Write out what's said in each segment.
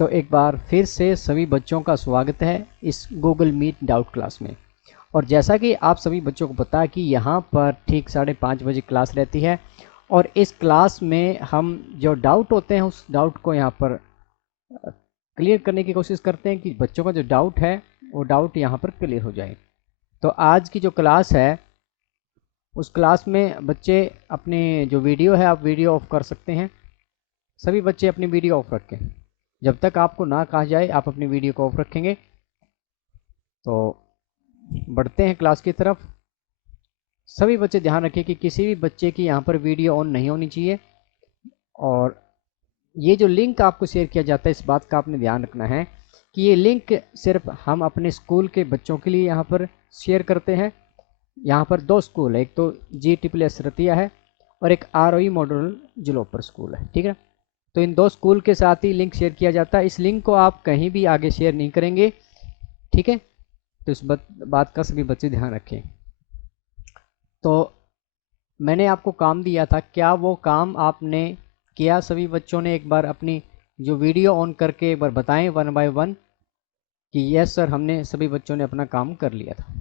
तो एक बार फिर से सभी बच्चों का स्वागत है इस गूगल मीट डाउट क्लास में। और जैसा कि आप सभी बच्चों को पता है कि यहाँ पर ठीक 5:30 बजे क्लास रहती है और इस क्लास में हम जो डाउट होते हैं उस डाउट को यहाँ पर क्लियर करने की कोशिश करते हैं कि बच्चों का जो डाउट है वो डाउट यहाँ पर क्लियर हो जाए। तो आज की जो क्लास है उस क्लास में बच्चे अपने जो वीडियो है आप वीडियो ऑफ कर सकते हैं। सभी बच्चे अपनी वीडियो ऑफ रखें, जब तक आपको ना कहा जाए आप अपनी वीडियो को ऑफ रखेंगे। तो बढ़ते हैं क्लास की तरफ। सभी बच्चे ध्यान रखें कि किसी भी बच्चे की यहाँ पर वीडियो ऑन नहीं होनी चाहिए। और ये जो लिंक आपको शेयर किया जाता है इस बात का आपने ध्यान रखना है कि ये लिंक सिर्फ हम अपने स्कूल के बच्चों के लिए यहाँ पर शेयर करते हैं। यहाँ पर 2 स्कूल है, एक तो GSS रतिया है और एक ROE मॉडल जलोपर स्कूल है, ठीक है। तो इन 2 स्कूल के साथ ही लिंक शेयर किया जाता है। इस लिंक को आप कहीं भी आगे शेयर नहीं करेंगे, ठीक है। तो इस बात का सभी बच्चे ध्यान रखें। तो मैंने आपको काम दिया था, क्या वो काम आपने किया? सभी बच्चों ने एक बार अपनी जो वीडियो ऑन करके एक बार बताएं 1 बाय 1 कि यस सर हमने सभी बच्चों ने अपना काम कर लिया था।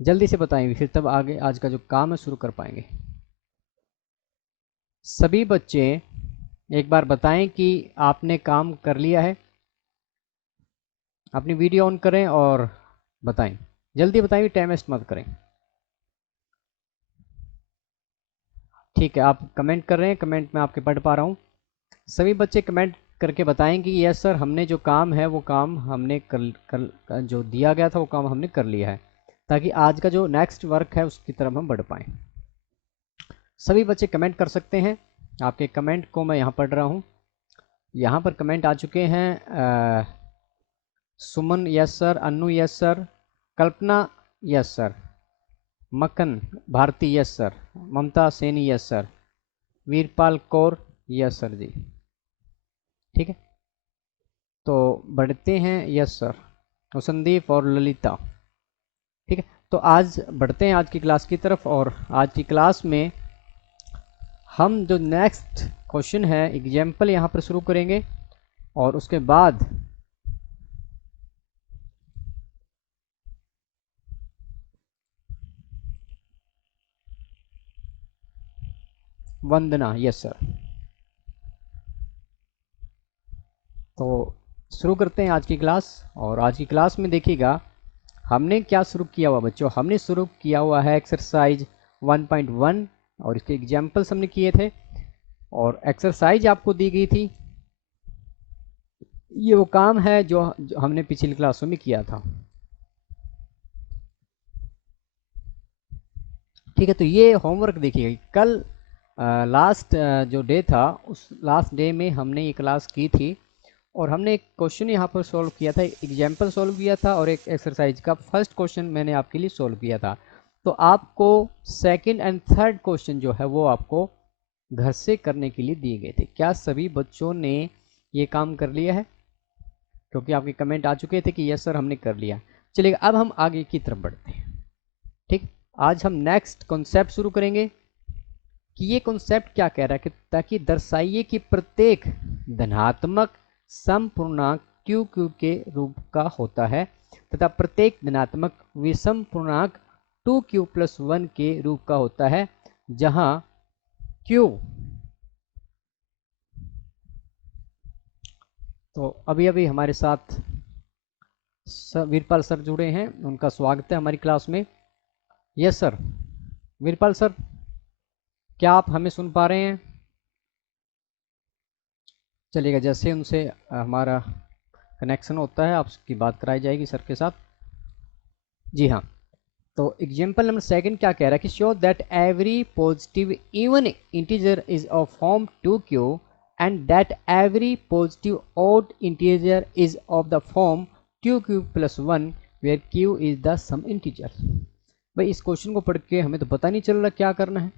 जल्दी से बताएं, फिर तब आगे आज का जो काम है शुरू कर पाएंगे। सभी बच्चे एक बार बताएं कि आपने काम कर लिया है। अपनी वीडियो ऑन करें और बताएं, जल्दी बताएं, टाइम वेस्ट मत करें। ठीक है, आप कमेंट कर रहे हैं, कमेंट में आपके पढ़ पा रहा हूँ। सभी बच्चे कमेंट करके बताएं कि यस सर हमने जो काम है वो काम हमने जो दिया गया था वो काम हमने कर लिया है, ताकि आज का जो नेक्स्ट वर्क है उसकी तरफ हम बढ़ पाएं। सभी बच्चे कमेंट कर सकते हैं, आपके कमेंट को मैं यहाँ पढ़ रहा हूँ। यहाँ पर कमेंट आ चुके हैं। Suman yes sir, Annu yes sir, Kalpana yes sir, Makkhan Bharti yes sir, Mamta Saini yes sir, Veerpal Kaur yes sir ji, ठीक है। तो बढ़ते हैं यस सर, और संदीप और ललिता, ठीक है। तो आज बढ़ते हैं आज की क्लास की तरफ। और आज की क्लास में हम जो नेक्स्ट क्वेश्चन है एग्जाम्पल यहाँ पर शुरू करेंगे और उसके बाद वंदना यस सर। तो शुरू करते हैं आज की क्लास। और आज की क्लास में देखिएगा हमने क्या शुरू किया हुआ बच्चों, हमने शुरू किया हुआ है एक्सरसाइज 1.1 और इसके एग्जाम्पल्स हमने किए थे और एक्सरसाइज आपको दी गई थी। ये वो काम है जो हमने पिछली क्लासों में किया था, ठीक है। तो ये होमवर्क देखिएगा, कल लास्ट जो डे था उस लास्ट डे में हमने ये क्लास की थी और हमने एक क्वेश्चन यहाँ पर सॉल्व किया था, एग्जाम्पल सॉल्व किया था और एक एक्सरसाइज का फर्स्ट क्वेश्चन मैंने आपके लिए सॉल्व किया था। तो आपको सेकंड एंड थर्ड क्वेश्चन जो है वो आपको घर से करने के लिए दिए गए थे। क्या सभी बच्चों ने ये काम कर लिया है? क्योंकि आपके कमेंट आ चुके थे कि यस सर हमने कर लिया। चलिए अब हम आगे की तरफ बढ़ते हैं, ठीक। आज हम नेक्स्ट कॉन्सेप्ट शुरू करेंगे कि ये कॉन्सेप्ट क्या कह रहा है कि ताकि दर्शाइए कि प्रत्येक धनात्मक समपूर्णांक क्यू क्यू के रूप का होता है तथा प्रत्येक धनात्मक विषम पूर्णांक 2q+1 के रूप का होता है, जहां q, तो अभी अभी हमारे साथ वीरपाल सर जुड़े हैं, उनका स्वागत है हमारी क्लास में। यस सर, वीरपाल सर क्या आप हमें सुन पा रहे हैं? चलिएगा, जैसे उनसे हमारा कनेक्शन होता है आपकी बात कराई जाएगी सर के साथ। जी हाँ, तो एग्जाम्पल नंबर सेकंड क्या कह रहा है कि show that every positive even integer is of form 2q and that every positive odd integer is of the form 2q+1 where q is the some integer. भाई इस क्वेश्चन को पढ़ के हमें तो पता नहीं चल रहा क्या करना है।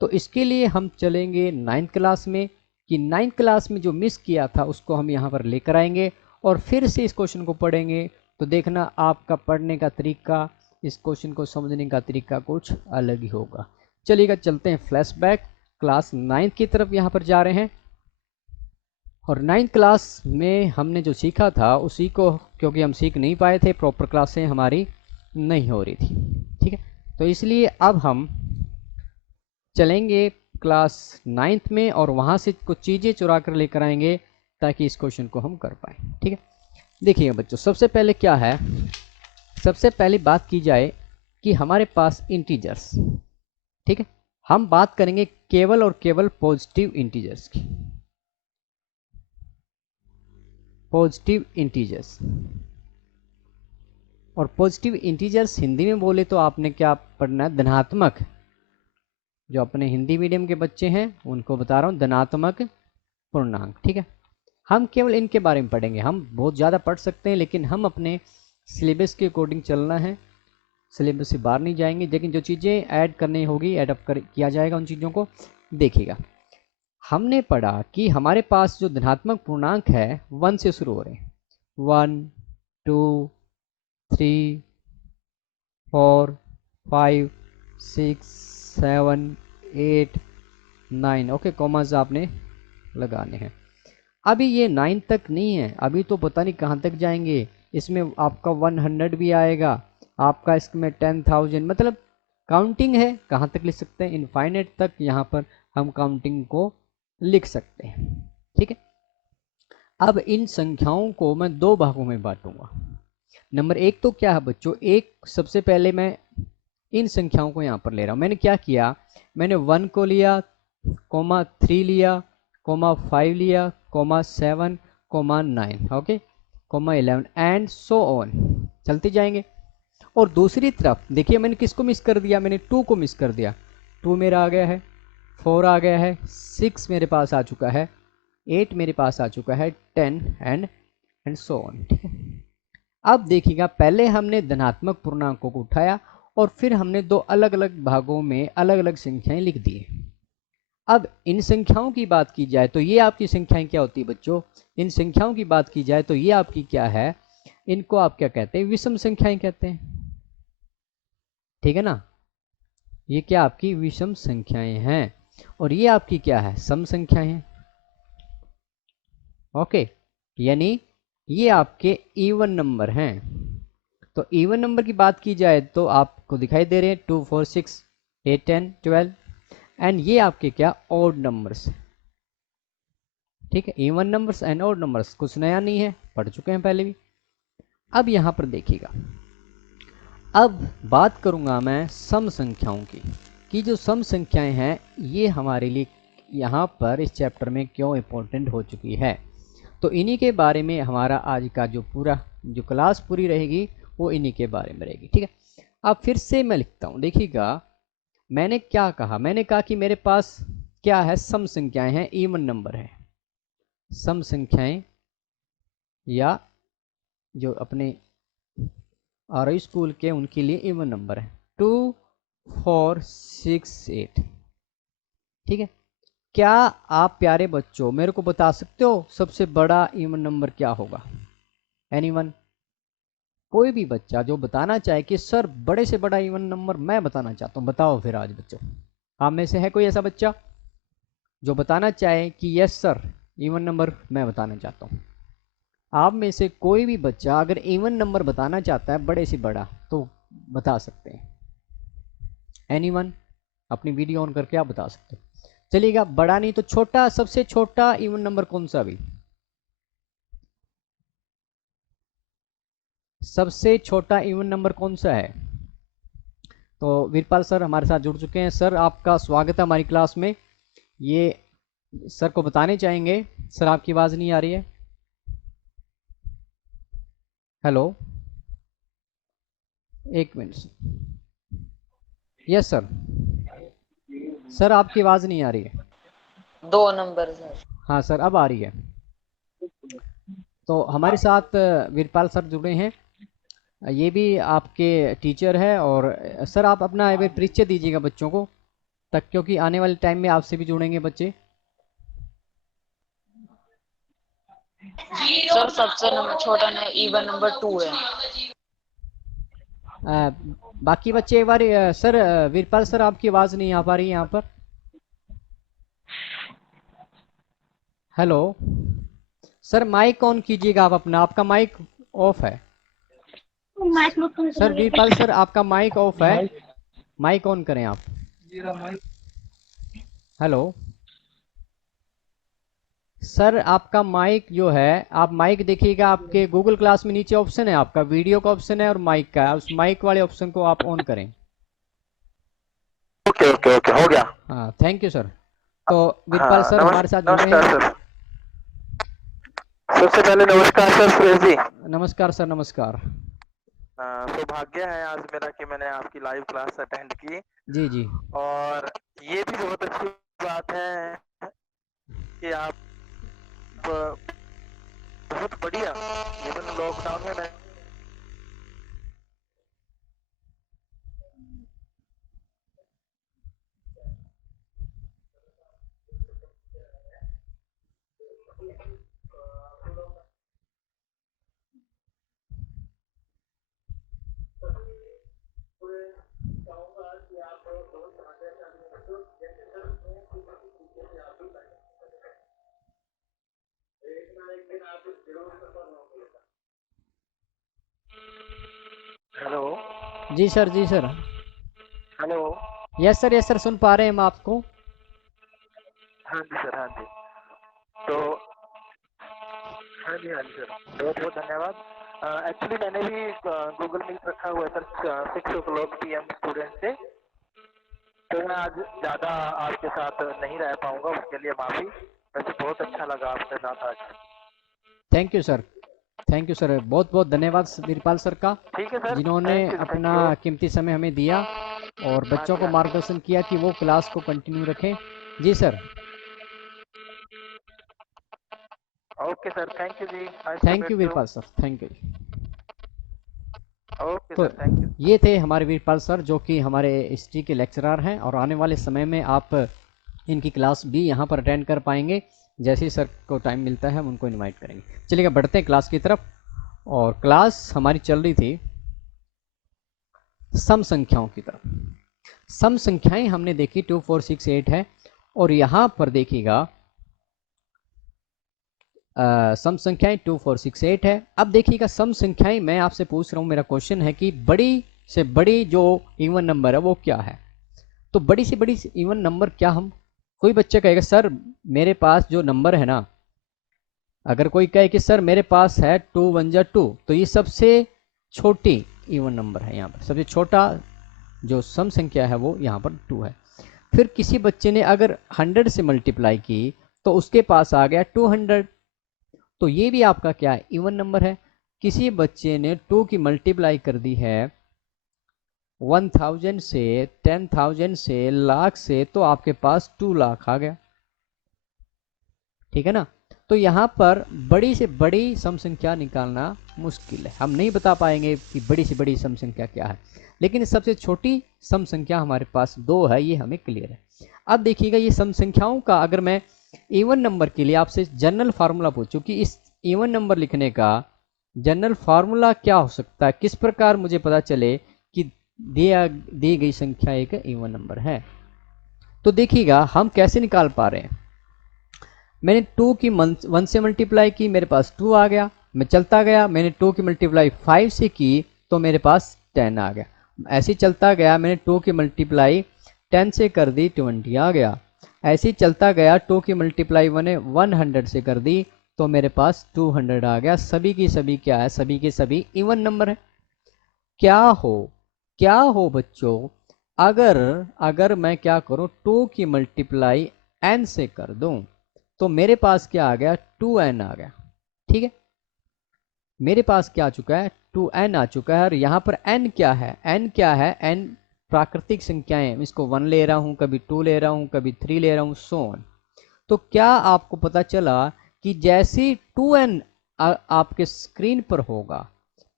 तो इसके लिए हम चलेंगे 9th क्लास में कि 9th क्लास में जो मिस किया था उसको हम यहाँ पर लेकर आएंगे और फिर से इस क्वेश्चन को पढ़ेंगे। तो देखना आपका पढ़ने का तरीका, इस क्वेश्चन को समझने का तरीका कुछ अलग ही होगा। चलिएगा चलते हैं फ्लैशबैक क्लास 9th की तरफ यहाँ पर जा रहे हैं। और 9th क्लास में हमने जो सीखा था उसी को क्योंकि हम सीख नहीं पाए थे, प्रॉपर क्लासें हमारी नहीं हो रही थी, ठीक है। तो इसलिए अब हम चलेंगे क्लास 9th में और वहाँ से कुछ चीज़ें चुरा कर लेकर आएंगे ताकि इस क्वेश्चन को हम कर पाएँ, ठीक है। देखिए बच्चों, सबसे पहले क्या है, सबसे पहली बात की जाए कि हमारे पास इंटीजर्स, ठीक है। हम बात करेंगे केवल और केवल पॉजिटिव इंटीजर्स की, पॉजिटिव इंटीजर्स। और पॉजिटिव इंटीजर्स हिंदी में बोले तो आपने क्या पढ़ना है, धनात्मक। जो अपने हिंदी मीडियम के बच्चे हैं उनको बता रहा हूँ, धनात्मक पूर्णांक, ठीक है। हम केवल इनके बारे में पढ़ेंगे, हम बहुत ज़्यादा पढ़ सकते हैं लेकिन हम अपने सिलेबस के अकॉर्डिंग चलना है, सिलेबस से बाहर नहीं जाएंगे। लेकिन जो चीज़ें ऐड करनी होगी एडअप किया जाएगा उन चीज़ों को। देखिएगा, हमने पढ़ा कि हमारे पास जो धनात्मक पूर्णांक है 1 से शुरू हो रहे हैं, 1 2 3 4 5 6 7 8 9, ओके, कॉमास आपने लगाने हैं। अभी ये 9 तक नहीं है, अभी तो पता नहीं कहाँ तक जाएंगे। इसमें आपका 100 भी आएगा, आपका इसमें 10,000, मतलब काउंटिंग है, कहाँ तक लिख सकते हैं, इनफाइनाइट तक यहाँ पर हम काउंटिंग को लिख सकते हैं, ठीक है। अब इन संख्याओं को मैं दो भागों में बांटूंगा। नंबर एक तो क्या है बच्चों, एक सबसे पहले मैं इन संख्याओं को यहाँ पर ले रहा हूँ। मैंने क्या किया, मैंने 1 को लिया, कोमा 3 लिया, कोमा 5 लिया, comma 7, comma 9, okay, comma 11 and so on, चलते जाएंगे। और दूसरी तरफ देखिए मैंने किसको मिस कर दिया, मैंने 2 को मिस कर दिया। 2 मेरा आ गया है, 4 आ गया है, 6 मेरे पास आ चुका है, 8 मेरे पास आ चुका है, 10 एंड सो ऑन, ठीक है। अब देखिएगा, पहले हमने धनात्मक पूर्णांकों को उठाया और फिर हमने दो अलग अलग भागों में अलग अलग संख्याएं लिख दी। अब इन संख्याओं की बात की जाए तो ये आपकी संख्याएं क्या होती है बच्चों, इन संख्याओं की बात की जाए तो ये आपकी क्या है, इनको आप क्या कहते हैं, विषम संख्याएं कहते हैं, ठीक है ना। ये क्या आपकी विषम संख्याएं हैं और ये आपकी क्या है, सम संख्याएं हैं, ओके। यानी ये आपके इवन नंबर हैं। तो इवन नंबर की बात की जाए तो आपको दिखाई दे रहे हैं 2 4 6 8 10 12, एंड ये आपके क्या ऑड नंबर्स, ठीक है। Even numbers and odd numbers कुछ नया नहीं है, पढ़ चुके हैं पहले भी। अब यहां पर देखिएगा, अब बात करूंगा मैं सम संख्याओं की, कि जो सम संख्याएं हैं ये हमारे लिए यहाँ पर इस चैप्टर में क्यों इम्पोर्टेंट हो चुकी है। तो इन्हीं के बारे में हमारा आज का जो पूरा जो क्लास पूरी रहेगी वो इन्हीं के बारे में रहेगी, ठीक है। अब फिर से मैं लिखता हूँ, देखिएगा मैंने क्या कहा, मैंने कहा कि मेरे पास क्या है, सम संख्याएं हैं, इवन नंबर है। सम संख्याएं या जो अपने आर स्कूल के उनके लिए इवन नंबर है 2 4 6 8, ठीक है। क्या आप प्यारे बच्चों मेरे को बता सकते हो सबसे बड़ा इवन नंबर क्या होगा, एनीवन, कोई भी बच्चा जो बताना चाहे कि सर बड़े से बड़ा इवन नंबर मैं बताना चाहता हूँ, बताओ फिर आज बच्चों, आप में से है कोई ऐसा बच्चा जो बताना चाहे कि यस सर इवन नंबर मैं बताना चाहता हूँ। आप में से कोई भी बच्चा अगर इवन नंबर बताना चाहता है बड़े से बड़ा तो बता सकते हैं, एनीवन, अपनी वीडियो ऑन करके आप बता सकते हो। चलिएगा, बड़ा नहीं तो छोटा, सबसे छोटा इवन नंबर कौन सा, भी सबसे छोटा इवन नंबर कौन सा है। तो वीरपाल सर हमारे साथ जुड़ चुके हैं। सर आपका स्वागत है हमारी क्लास में। ये सर को बताने चाहेंगे, सर आपकी आवाज़ नहीं आ रही है, हेलो, एक मिनट, यस सर, सर आपकी आवाज़ नहीं आ रही है, 2 नंबर सर। हाँ सर अब आ रही है। तो हमारे साथ वीरपाल सर जुड़े हैं, ये भी आपके टीचर है। और सर आप अपना एक बार परिचय दीजिएगा बच्चों को तक, क्योंकि आने वाले टाइम में आपसे भी जुड़ेंगे बच्चे। सर सबसे नंबर छोटा है, इवन नंबर 2 है। बाकी बच्चे एक बार सर वीरपाल सर आपकी आवाज़ नहीं आ पा रही है यहाँ पर, हेलो, सर माइक ऑन कीजिएगा आप अपना, आपका माइक ऑफ है। सर वीरपाल सर आपका माइक ऑफ है, माइक ऑन करें आप। हेलो सर, आपका माइक जो है, आप माइक देखिएगा, आपके गूगल क्लास में नीचे ऑप्शन है, आपका वीडियो का ऑप्शन है और माइक का है, उस माइक वाले ऑप्शन को आप ऑन करें। ओके ओके ओके, हो गया। हाँ थैंक यू सर। तो वीरपाल हाँ सर हमारे साथ जुड़े नमस्कार हैं। सर। सबसे पहले नमस्कार सर सुरेश जी। नमस्कार सर, नमस्कार। सौभाग्य है आज मेरा कि मैंने आपकी लाइव क्लास अटेंड की, जी जी। और ये भी बहुत अच्छी बात है कि आप बहुत बढ़िया, इवन लॉकडाउन में मैं हेलो जी सर, जी सर। हेलो। यस सर, सुन पा रहे हैं हम आपको। हाँ जी सर, हाँ जी। तो हाँ जी सर, बहुत बहुत धन्यवाद। एक्चुअली मैंने भी गूगल मीट रखा हुआ है सर 6 o'clock PM स्टूडेंट से, तो मैं आज ज़्यादा आपके साथ नहीं रह पाऊंगा, उसके लिए माफ़ी। वैसे बहुत अच्छा लगा आपके साथ आज। Thank you sir, thank you sir, बहुत बहुत धन्यवाद वीरपाल सर का, ठीक है सर, जिन्होंने थैंक यू थैंक अपना यू। कीमती समय हमें दिया और हाँ बच्चों जी को हाँ जी। मार्गदर्शन किया कि वो क्लास को कंटिन्यू रखें। Ji sir. Okay sir, thank you ji, nice to thank you meet you. Veerpal sir, thank you. Okay तो सर, थैंक यू। ये थे हमारे वीरपाल सर, जो कि हमारे हिस्ट्री के लेक्चरर हैं, और आने वाले समय में आप इनकी क्लास भी यहाँ पर अटेंड कर पाएंगे। जैसे ही सर को टाइम मिलता है हम उनको इनवाइट करेंगे। चलिएगा बढ़ते हैं क्लास की तरफ। और क्लास हमारी चल रही थी सम संख्याओं की तरफ। सम संख्याएं हमने देखी 2 4 6 8 है, और यहाँ पर देखिएगा सम संख्याएं 2 4 6 8 है। अब देखिएगा सम संख्याएं, मैं आपसे पूछ रहा हूं, मेरा क्वेश्चन है कि बड़ी से बड़ी जो इवन नंबर है वो क्या है। तो बड़ी से बड़ी इवन नंबर क्या, हम कोई बच्चा कहेगा सर मेरे पास जो नंबर है ना, अगर कोई कहे कि सर मेरे पास है 2 1 जा 2, तो ये सबसे छोटी इवन नंबर है। यहाँ पर सबसे छोटा जो सम संख्या है वो यहाँ पर 2 है। फिर किसी बच्चे ने अगर 100 से मल्टीप्लाई की तो उसके पास आ गया 200, तो ये भी आपका क्या है, इवन नंबर है। किसी बच्चे ने 2 की मल्टीप्लाई कर दी है 1000 से, 10,000 से, लाख से, तो आपके पास 2 लाख आ गया। ठीक है ना। तो यहाँ पर बड़ी से बड़ी सम संख्या निकालना मुश्किल है, हम नहीं बता पाएंगे कि बड़ी से बड़ी सम संख्या क्या है, लेकिन सबसे छोटी सम संख्या हमारे पास 2 है, ये हमें क्लियर है। अब देखिएगा ये सम संख्याओं का, अगर मैं इवन नंबर के लिए आपसे जनरल फार्मूला पूछूं कि इस इवन नंबर लिखने का जनरल फार्मूला क्या हो सकता है, किस प्रकार मुझे पता चले कि दी गई संख्या एक इवन नंबर है, तो देखिएगा हम कैसे निकाल पा रहे हैं। मैंने 2 की 1 से मल्टीप्लाई की, मेरे पास 2 आ गया। मैं चलता गया, मैंने 2 की मल्टीप्लाई 5 से की तो मेरे पास 10 आ गया। ऐसे ही चलता गया, मैंने 2 की मल्टीप्लाई 10 से कर दी, 20 आ गया। ऐसे ही चलता गया, 2 की मल्टीप्लाई मैंने 100 से कर दी तो मेरे पास 200 आ गया। सभी की सभी क्या है, सभी के सभी इवन नंबर है। क्या हो बच्चों, अगर अगर मैं क्या करूं, 2 की मल्टीप्लाई n से कर दूं तो मेरे पास क्या आ गया, 2n आ गया। ठीक है, मेरे पास क्या आ चुका है, 2n आ चुका है। और यहाँ पर n क्या है, n क्या है, n प्राकृतिक संख्याएं, इसको 1 ले रहा हूँ, कभी 2 ले रहा हूँ, कभी 3 ले रहा हूँ, सो ऑन। तो क्या आपको पता चला कि जैसे 2n आपके स्क्रीन पर होगा,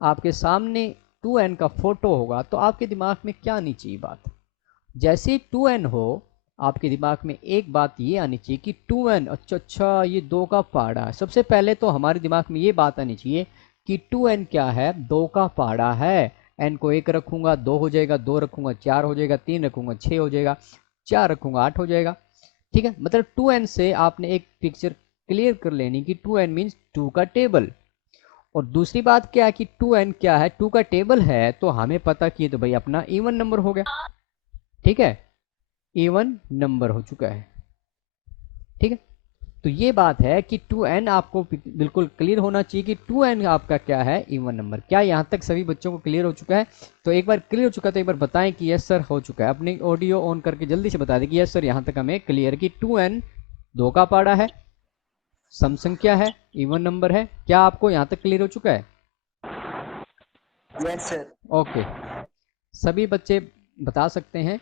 आपके सामने 2n का फोटो होगा, तो आपके दिमाग में क्या आनी चाहिए बात, जैसे 2n हो आपके दिमाग में एक बात ये आनी चाहिए कि 2n, अच्छा अच्छा ये 2 का पहाड़ा है। सबसे पहले तो हमारे दिमाग में ये बात आनी चाहिए कि 2n क्या है, 2 का पहाड़ा है। n को 1 रखूंगा 2 हो जाएगा, 2 रखूंगा 4 हो जाएगा, 3 रखूंगा 6 हो जाएगा, 4 रखूंगा 8 हो जाएगा। ठीक है, मतलब 2n से आपने एक पिक्चर क्लियर कर लेनी कि 2n मीन्स 2 का टेबल। और दूसरी बात क्या है कि 2n क्या है, 2 का टेबल है, तो हमें पता कि ये तो भाई अपना इवन नंबर हो गया। ठीक है, इवन नंबर हो चुका है। ठीक है, तो ये बात है कि 2n आपको बिल्कुल क्लियर होना चाहिए कि 2n आपका क्या है, इवन नंबर। क्या यहाँ तक सभी बच्चों को क्लियर हो चुका है? तो एक बार क्लियर हो चुका है तो एक बार बताएं कि यस सर हो चुका है। अपनी ऑडियो ऑन करके जल्दी से बता दें कि यस सर यहाँ तक हमें क्लियर कि 2n 2 का पाड़ा है, सम संख्या है, इवन नंबर है। क्या आपको यहाँ तक क्लियर हो चुका है? Yes sir. ओके, सभी बच्चे बता सकते हैं,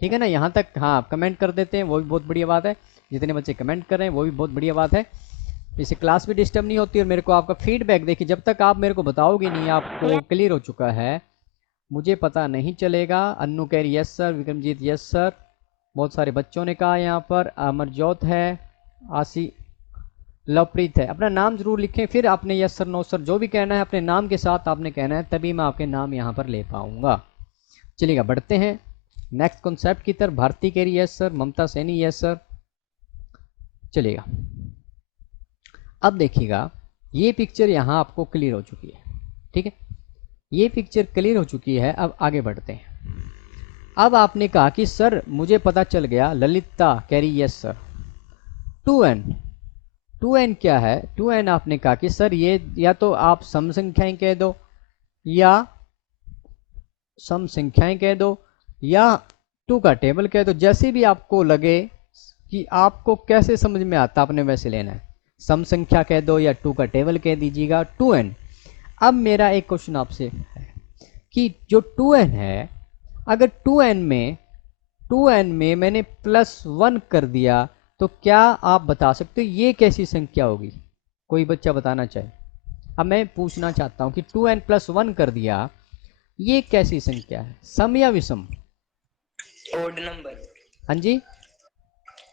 ठीक है ना यहाँ तक? हाँ, कमेंट कर देते हैं, वो भी बहुत बढ़िया बात है। जितने बच्चे कमेंट कर रहे हैं वो भी बहुत बढ़िया बात है, इससे क्लास भी डिस्टर्ब नहीं होती। और मेरे को आपका फीडबैक देखिए, जब तक आप मेरे को बताओगे नहीं आपको क्लियर हो चुका है, मुझे पता नहीं चलेगा। अन्नू कह रही yes sir, Vikramjit yes sir, बहुत सारे बच्चों ने कहा यहाँ पर। अमरजोत है, आसी, लवप्रीत है। अपना नाम जरूर लिखें, फिर आपने यस सर नो सर जो भी कहना है अपने नाम के साथ आपने कहना है, तभी मैं आपके नाम यहाँ पर ले पाऊंगा। चलिएगा, बढ़ते हैं नेक्स्ट कॉन्सेप्ट की तरफ। भारती कह रही yes sir, Mamta Saini yes sir. चलिएगा, अब देखिएगा ये पिक्चर यहाँ आपको क्लियर हो चुकी है। ठीक है, ये पिक्चर क्लियर हो चुकी है। अब आगे बढ़ते हैं। अब आपने कहा कि सर मुझे पता चल गया, ललिता कह रही यस सर, 2n क्या है? 2n आपने कहा कि सर ये या तो आप सम संख्याएं कह दो, या सम संख्याएं कह दो, या 2 का टेबल कह दो। जैसे भी आपको लगे कि आपको कैसे समझ में आता, आपने वैसे लेना है। सम संख्या कह दो या 2 का टेबल कह दीजिएगा, 2n। अब मेरा एक क्वेश्चन आपसे है कि जो 2n है, अगर 2n में मैंने +1 कर दिया तो क्या आप बता सकते हो ये कैसी संख्या होगी? कोई बच्चा बताना चाहे। अब मैं पूछना चाहता हूं कि 2n + 1 कर दिया, ये कैसी संख्या है, सम या विषम? Odd number. हाँ जी,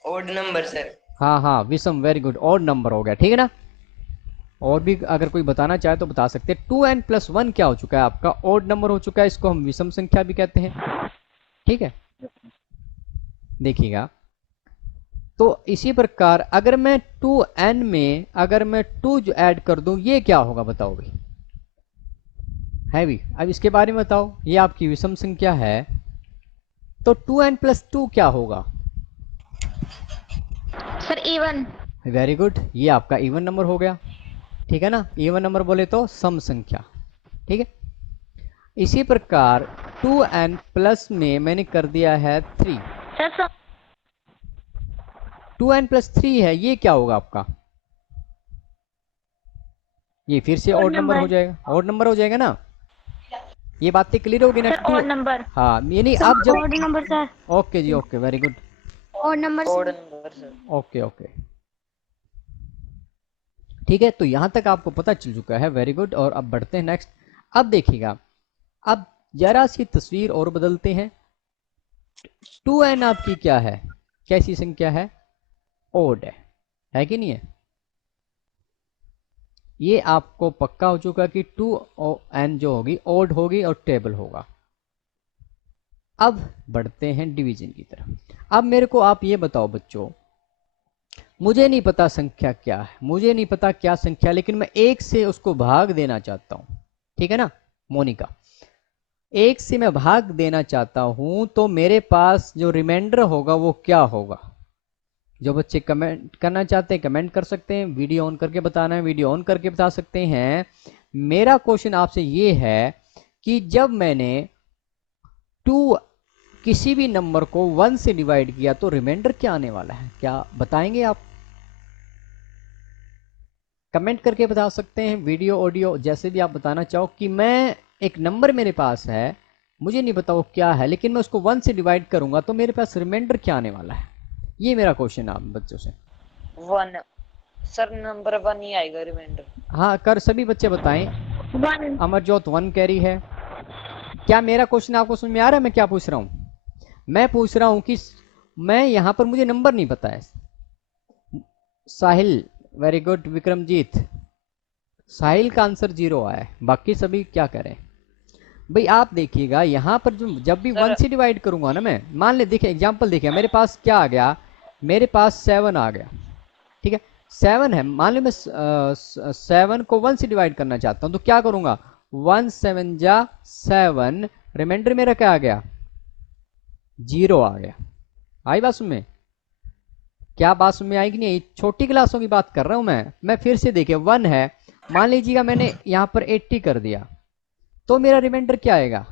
ओड नंबर सर। हाँ हाँ, विषम, वेरी गुड, ऑड नंबर हो गया। ठीक है ना? और भी अगर कोई बताना चाहे तो बता सकते हैं। 2n + 1 क्या हो चुका है आपका? ऑड नंबर हो चुका है, इसको हम विषम संख्या भी कहते हैं। ठीक है, देखिएगा, तो इसी प्रकार अगर मैं 2n में अगर मैं 2 जो ऐड कर दूं, ये क्या होगा बताओ भाई? है भी, अब इसके बारे में बताओ। ये आपकी विषम संख्या है, तो 2n + 2 क्या होगा? Sir even. वेरी गुड, ये आपका इवन नंबर हो गया। ठीक है ना? इवन नंबर बोले तो सम संख्या। ठीक है, इसी प्रकार 2n प्लस में मैंने कर दिया है 3। सर 2n + 3 है, ये क्या होगा आपका? ये फिर से ऑड नंबर हो जाएगा, ऑड नंबर हो जाएगा ना? ये बातें क्लियर होगी ना? Odd number. हाँ, यानी अब जब odd number sir. Okay ji, okay, very good, odd number odd number sir. Okay okay, ठीक है। तो यहां तक आपको पता चल चुका है, वेरी गुड। और अब बढ़ते हैं नेक्स्ट। अब देखिएगा, अब जरा सी तस्वीर और बदलते हैं। 2n आपकी क्या है, कैसी संख्या है? ओड है कि नहीं है? ये आपको पक्का हो चुका कि 2n जो होगी ओड होगी और टेबल होगा। अब बढ़ते हैं डिवीजन की तरफ। अब मेरे को आप ये बताओ बच्चों, मुझे नहीं पता संख्या क्या है, मुझे नहीं पता क्या संख्या, लेकिन मैं 1 से उसको भाग देना चाहता हूं। ठीक है ना मोनिका? 1 से मैं भाग देना चाहता हूं, तो मेरे पास जो रिमाइंडर होगा वो क्या होगा? जो बच्चे कमेंट करना चाहते हैं कमेंट कर सकते हैं, वीडियो ऑन करके बताना है वीडियो ऑन करके बता सकते हैं। मेरा क्वेश्चन आपसे ये है कि जब मैंने 2 किसी भी नंबर को 1 से डिवाइड किया तो रिमाइंडर क्या आने वाला है, क्या बताएंगे आप? कमेंट करके बता सकते हैं, वीडियो ऑडियो जैसे भी आप बताना चाहो कि मैं एक नंबर मेरे पास है, मुझे नहीं पता वो क्या है, लेकिन मैं उसको 1 से डिवाइड करूंगा तो मेरे पास रिमाइंडर क्या आने वाला है। ये मेरा क्वेश्चन है आप बच्चों से। 1 सर, नंबर 1 ही आएगा रिमाइंडर। हाँ, कर सभी बच्चे बताएं। 1। अमरजोत 1 कह रही है। क्या मेरा क्वेश्चन आपको समझ में आ रहा है? मैं क्या पूछ रहा हूं? मैं पूछ रहा हूं कि मैं यहां पर मुझे नंबर नहीं पता है। साहिल, वेरी गुड। विक्रमजीत, साहिल का आंसर 0 आया है, बाकी सभी क्या करें भाई? आप देखिएगा यहां पर जो जब भी 1 से डिवाइड करूंगा ना मैं, मान ले, देखिए एग्जांपल देखिए, मेरे पास क्या आ गया, मेरे पास 7 आ गया। ठीक है, 7 है, मान लो मैं 7 को 1 से डिवाइड करना चाहता हूं तो क्या करूंगा, 1 7 जा 7, रिमाइंडर मेरा क्या आ गया, 0 आ गया। आई बात में, क्या बात में आई कि नहीं? छोटी क्लासों की बात कर रहा हूं मैं फिर से देखिए 1 है, मान लीजिएगा मैंने यहां पर 80 कर दिया तो मेरा रिमाइंडर क्या आएगा,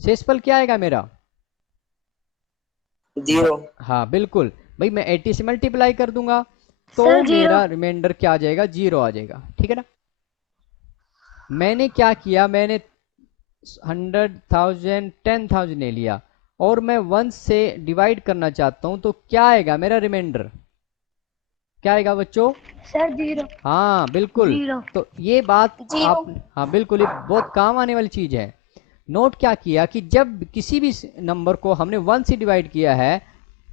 शेषफल क्या आएगा मेरा, 0। हाँ बिल्कुल भाई, मैं 80 से मल्टीप्लाई कर दूंगा तो सर 0। मेरा रिमाइंडर क्या आ जाएगा, 0 आ जाएगा। ठीक है ना, मैंने क्या किया, मैंने 100,000 10,000 ले लिया और मैं 1 से डिवाइड करना चाहता हूं तो क्या आएगा मेरा रिमाइंडर, क्या आएगा बच्चों, सर 0। हाँ बिल्कुल। 0। तो ये बात 0। आप, हाँ बिल्कुल, ये बहुत काम आने वाली चीज है। नोट क्या किया कि जब किसी भी नंबर को हमने 1 से डिवाइड किया है,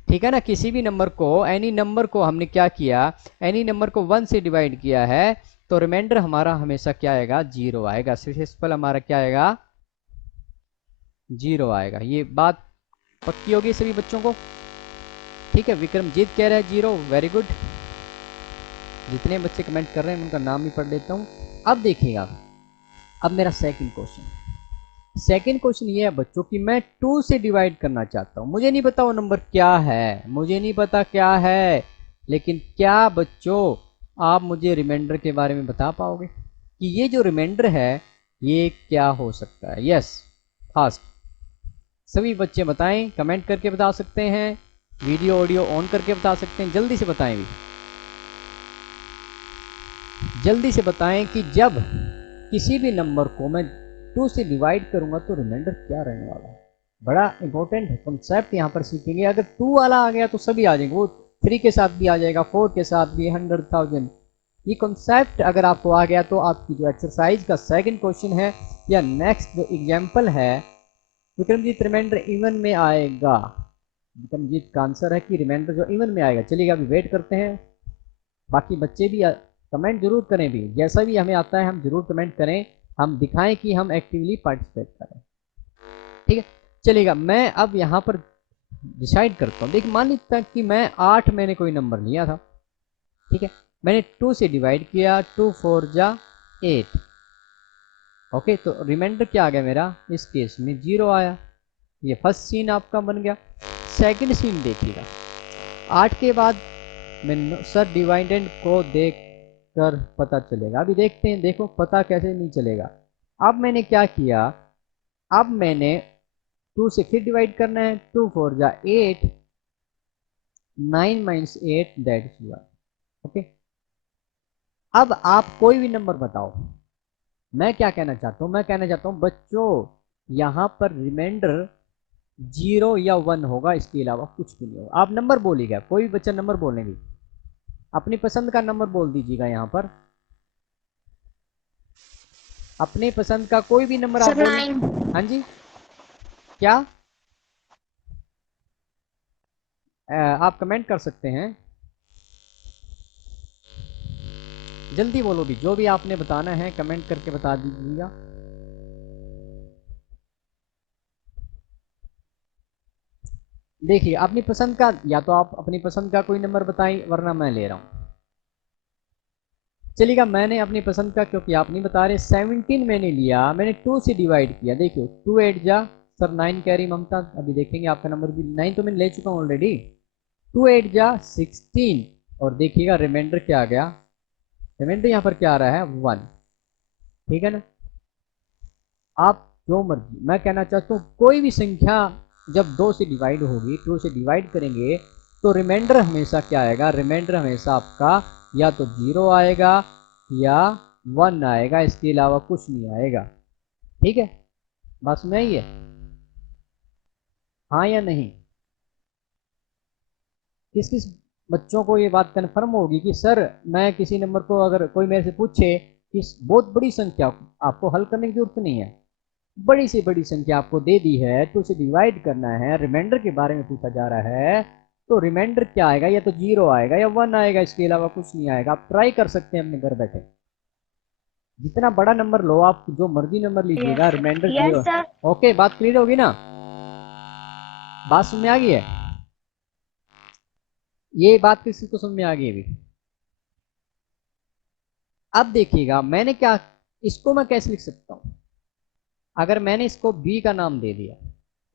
ठीक है ना, किसी भी नंबर को, एनी नंबर को हमने क्या किया, एनी नंबर को 1 से डिवाइड किया है तो रिमाइंडर हमारा हमेशा क्या आएगा, 0 आएगा, शेषफल हमारा क्या आएगा, 0 आएगा। ये बात पक्की होगी सभी बच्चों को? ठीक है, विक्रमजीत कह रहे हैं 0, वेरी गुड। जितने बच्चे कमेंट कर रहे हैं उनका नाम भी पढ़ लेता हूँ। अब देखिएगा, अब मेरा सेकंड क्वेश्चन ये है बच्चों कि मैं 2 से डिवाइड करना चाहता हूँ, मुझे नहीं पता वो नंबर क्या है, मुझे नहीं पता क्या है, लेकिन क्या बच्चों आप मुझे रिमाइंडर के बारे में बता पाओगे कि ये जो रिमाइंडर है ये क्या हो सकता है? यस, फास्ट सभी बच्चे बताएं, कमेंट करके बता सकते हैं, वीडियो ऑडियो ऑन करके बता सकते हैं, जल्दी से बताएं भी, जल्दी से बताएं कि जब किसी भी नंबर को मैं 2 से डिवाइड करूंगा तो रिमाइंडर क्या रहने वाला है। बड़ा इंपॉर्टेंट है कॉन्सेप्ट, यहाँ पर सीखेंगे। अगर 2 वाला आ गया तो सभी आ जाएंगे, वो 3 के साथ भी आ जाएगा, 4 के साथ भी, 100,000। ये कॉन्सेप्ट अगर आपको आ गया तो आपकी जो एक्सरसाइज का सेकंड क्वेश्चन है या नेक्स्ट जो एग्जाम्पल है, विक्रमजीत रिमाइंडर इवन में आएगा। विक्रमजीत का आंसर है कि रिमाइंडर जो इवन में आएगा। चलिए अभी वेट करते हैं, बाकी बच्चे भी कमेंट जरूर करें, भी जैसा भी हमें आता है हम जरूर कमेंट करें, हम दिखाएं कि हम एक्टिवली पार्टिसिपेट करें। ठीक है, चलिएगा मैं अब यहाँ पर डिसाइड करता हूँ। देखिए मान लीजिए कि मैं 8 मैंने कोई नंबर लिया था, ठीक है, मैंने 2 से डिवाइड किया, 2 4 जा 8। ओके, तो रिमाइंडर क्या आ गया मेरा, इस केस में 0 आया। ये फर्स्ट सीन आपका बन गया। सेकंड सीन देखिएगा, 8 के बाद मैं सर डिवाइडेंड को देख कर पता चलेगा। अभी देखते हैं, देखो पता कैसे नहीं चलेगा। अब मैंने क्या किया, अब मैंने 2 से फिर डिवाइड करना है, 2 4 जा 8, 9 माइनस 8 दैट इज 1। ओके, अब आप कोई भी नंबर बताओ। मैं क्या कहना चाहता हूं, मैं कहना चाहता हूं बच्चों यहां पर रिमाइंडर 0 या 1 होगा, इसके अलावा कुछ भी नहीं होगा। आप नंबर बोलिएगा, कोई भी बच्चा नंबर बोलेंगे, अपनी पसंद का नंबर बोल दीजिएगा। यहां पर अपने पसंद का कोई भी नंबर आप सर बोलें। 9। हाँ जी, क्या आप कमेंट कर सकते हैं, जल्दी बोलो भी, जो भी आपने बताना है कमेंट करके बता दीजिएगा। देखिए अपनी पसंद का, या तो आप अपनी पसंद का कोई नंबर बताएं वरना मैं ले रहा हूं। चलिएगा मैंने अपनी पसंद का, क्योंकि आप नहीं बता रहे, 17 मैंने लिया, मैंने 2 से डिवाइड किया। देखिए 2 8 जा सर 9 कह रही ममता, अभी देखेंगे आपका नंबर भी 9 तो मैंने ले चुका हूं ऑलरेडी। 2 8 जा 16 और देखिएगा रिमाइंडर क्या आ गया, रिमाइंडर यहाँ पर क्या आ रहा है, 1। ठीक है ना, आप जो मर्जी, मैं कहना चाहता हूँ कोई भी संख्या जब 2 से डिवाइड होगी, 2 से डिवाइड करेंगे तो रिमाइंडर हमेशा क्या आएगा, रिमाइंडर हमेशा आपका या तो 0 आएगा या 1 आएगा, इसके अलावा कुछ नहीं आएगा। ठीक है, बात में आई है, हाँ या नहीं? किस किस बच्चों को ये बात कन्फर्म होगी कि सर मैं किसी नंबर को, अगर कोई मेरे से पूछे कि बहुत बड़ी संख्या, आपको हल करने की जरूरत नहीं है, बड़ी से बड़ी संख्या आपको दे दी है, तो उसे डिवाइड करना है, रिमाइंडर के बारे में पूछा जा रहा है, तो रिमाइंडर क्या आएगा, या तो 0 आएगा या 1 आएगा, इसके अलावा कुछ नहीं आएगा। आप ट्राई कर सकते हैं अपने घर बैठे, जितना बड़ा नंबर लो आप, जो मर्जी नंबर लीजिएगा, रिमाइंडर 0। सर। ओके, बात क्लियर होगी ना, बात समझ में आ गई है? ये बात किसी को समझ में आ गई अभी? अब देखिएगा मैंने क्या, इसको मैं कैसे लिख सकता हूं? अगर मैंने इसको बी का नाम दे दिया,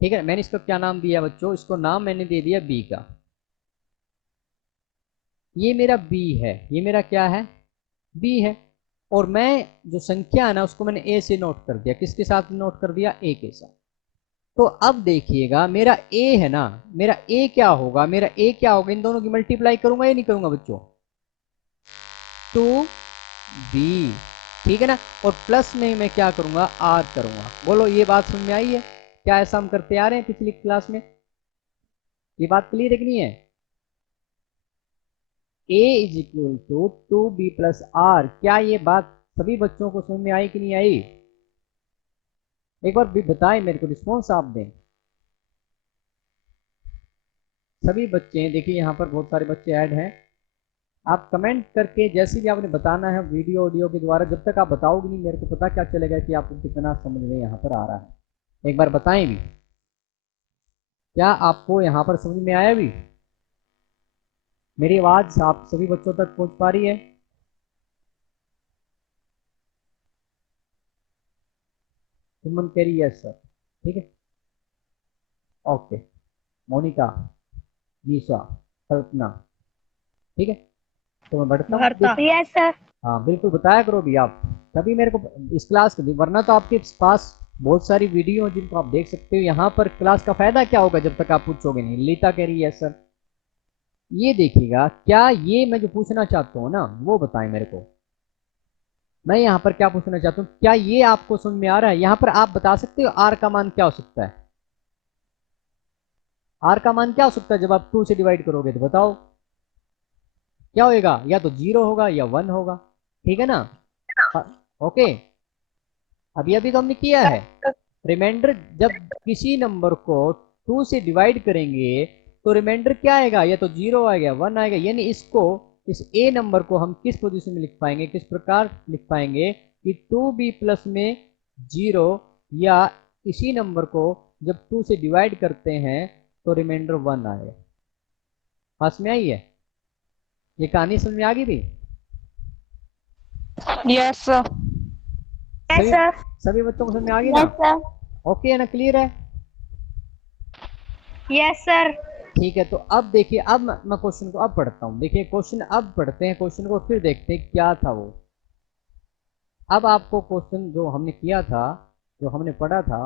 ठीक है, मैंने इसको क्या नाम दिया बच्चों, इसको नाम मैंने दे दिया बी का। ये मेरा बी है, ये मेरा क्या है, बी है। और मैं जो संख्या है ना उसको मैंने ए से नोट कर दिया, किसके साथ नोट कर दिया, ए के साथ। तो अब देखिएगा मेरा ए है ना, मेरा ए क्या होगा, मेरा ए क्या होगा, इन दोनों की मल्टीप्लाई करूंगा या नहीं करूंगा बच्चों, 2b, ठीक है ना। और प्लस में मैं क्या करूंगा, आर करूंगा। बोलो ये बात समझ में आई है? क्या ऐसा हम करते आ रहे हैं पिछली क्लास में? ये बात क्लियर है कि नहीं है? a is equal to 2b plus r. क्या ये बात सभी बच्चों को समझ में आई कि नहीं आई? एक बार भी बताएं मेरे को, रिस्पॉन्स आप दें सभी बच्चे। देखिए यहाँ पर बहुत सारे बच्चे ऐड हैं। आप कमेंट करके जैसे भी आपने बताना है वीडियो ऑडियो के द्वारा, जब तक आप बताओगे नहीं मेरे को पता क्या चलेगा कि आपको कितना समझ में यहाँ पर आ रहा है। एक बार बताएं भी, क्या आपको यहाँ पर समझ में आया भी? मेरी आवाज आप सभी बच्चों तक पहुंच पा रही है? सुमन कह रही है सर, ठीक है, ओके। मोनिका, निशा, कल्पना, ठीक है। तो मैं बढ़ता हूँ। Yes sir. हाँ बिल्कुल बताया करो भी आप तभी मेरे को इस क्लास को, वरना तो आपके पास बहुत सारी वीडियो हैं जिनको आप देख सकते हो। यहाँ पर क्लास का फायदा क्या होगा जब तक आप पूछोगे नहीं। लीता कह रही है सर। ये देखिएगा, क्या ये मैं जो पूछना चाहता हूँ ना वो बताएं मेरे को। मैं यहाँ पर क्या पूछना चाहता हूँ, क्या ये आपको समझ में आ रहा है? यहाँ पर आप बता सकते हो आर का मान क्या हो सकता है? आर का मान क्या हो सकता है जब आप 2 से डिवाइड करोगे? तो बताओ क्या होएगा, या तो 0 होगा या 1 होगा, ठीक है ना। ओके, अभी अभी तो हमने किया है। रिमाइंडर जब किसी नंबर को 2 से डिवाइड करेंगे तो रिमाइंडर क्या आएगा, या तो 0 आएगा 1 आएगा। यानी इसको, इस ए नंबर को हम किस पोजीशन में लिख पाएंगे, किस प्रकार लिख पाएंगे कि 2b प्लस में 0, या इसी नंबर को जब 2 से डिवाइड करते हैं तो रिमाइंडर 1 आएगा। पास में आई है? ये कहानी समझ में आ गई थी? Yes sir. यस सभी सर। सभी बच्चों को समझ में आ गई यस ना? सर। ओके है ना, क्लियर है? Yes sir. ठीक है, तो अब देखिए, अब मैं क्वेश्चन को अब पढ़ता हूँ। देखिए क्वेश्चन अब पढ़ते हैं, क्वेश्चन को फिर देखते हैं क्या था वो। अब आपको क्वेश्चन जो हमने किया था, जो हमने पढ़ा था,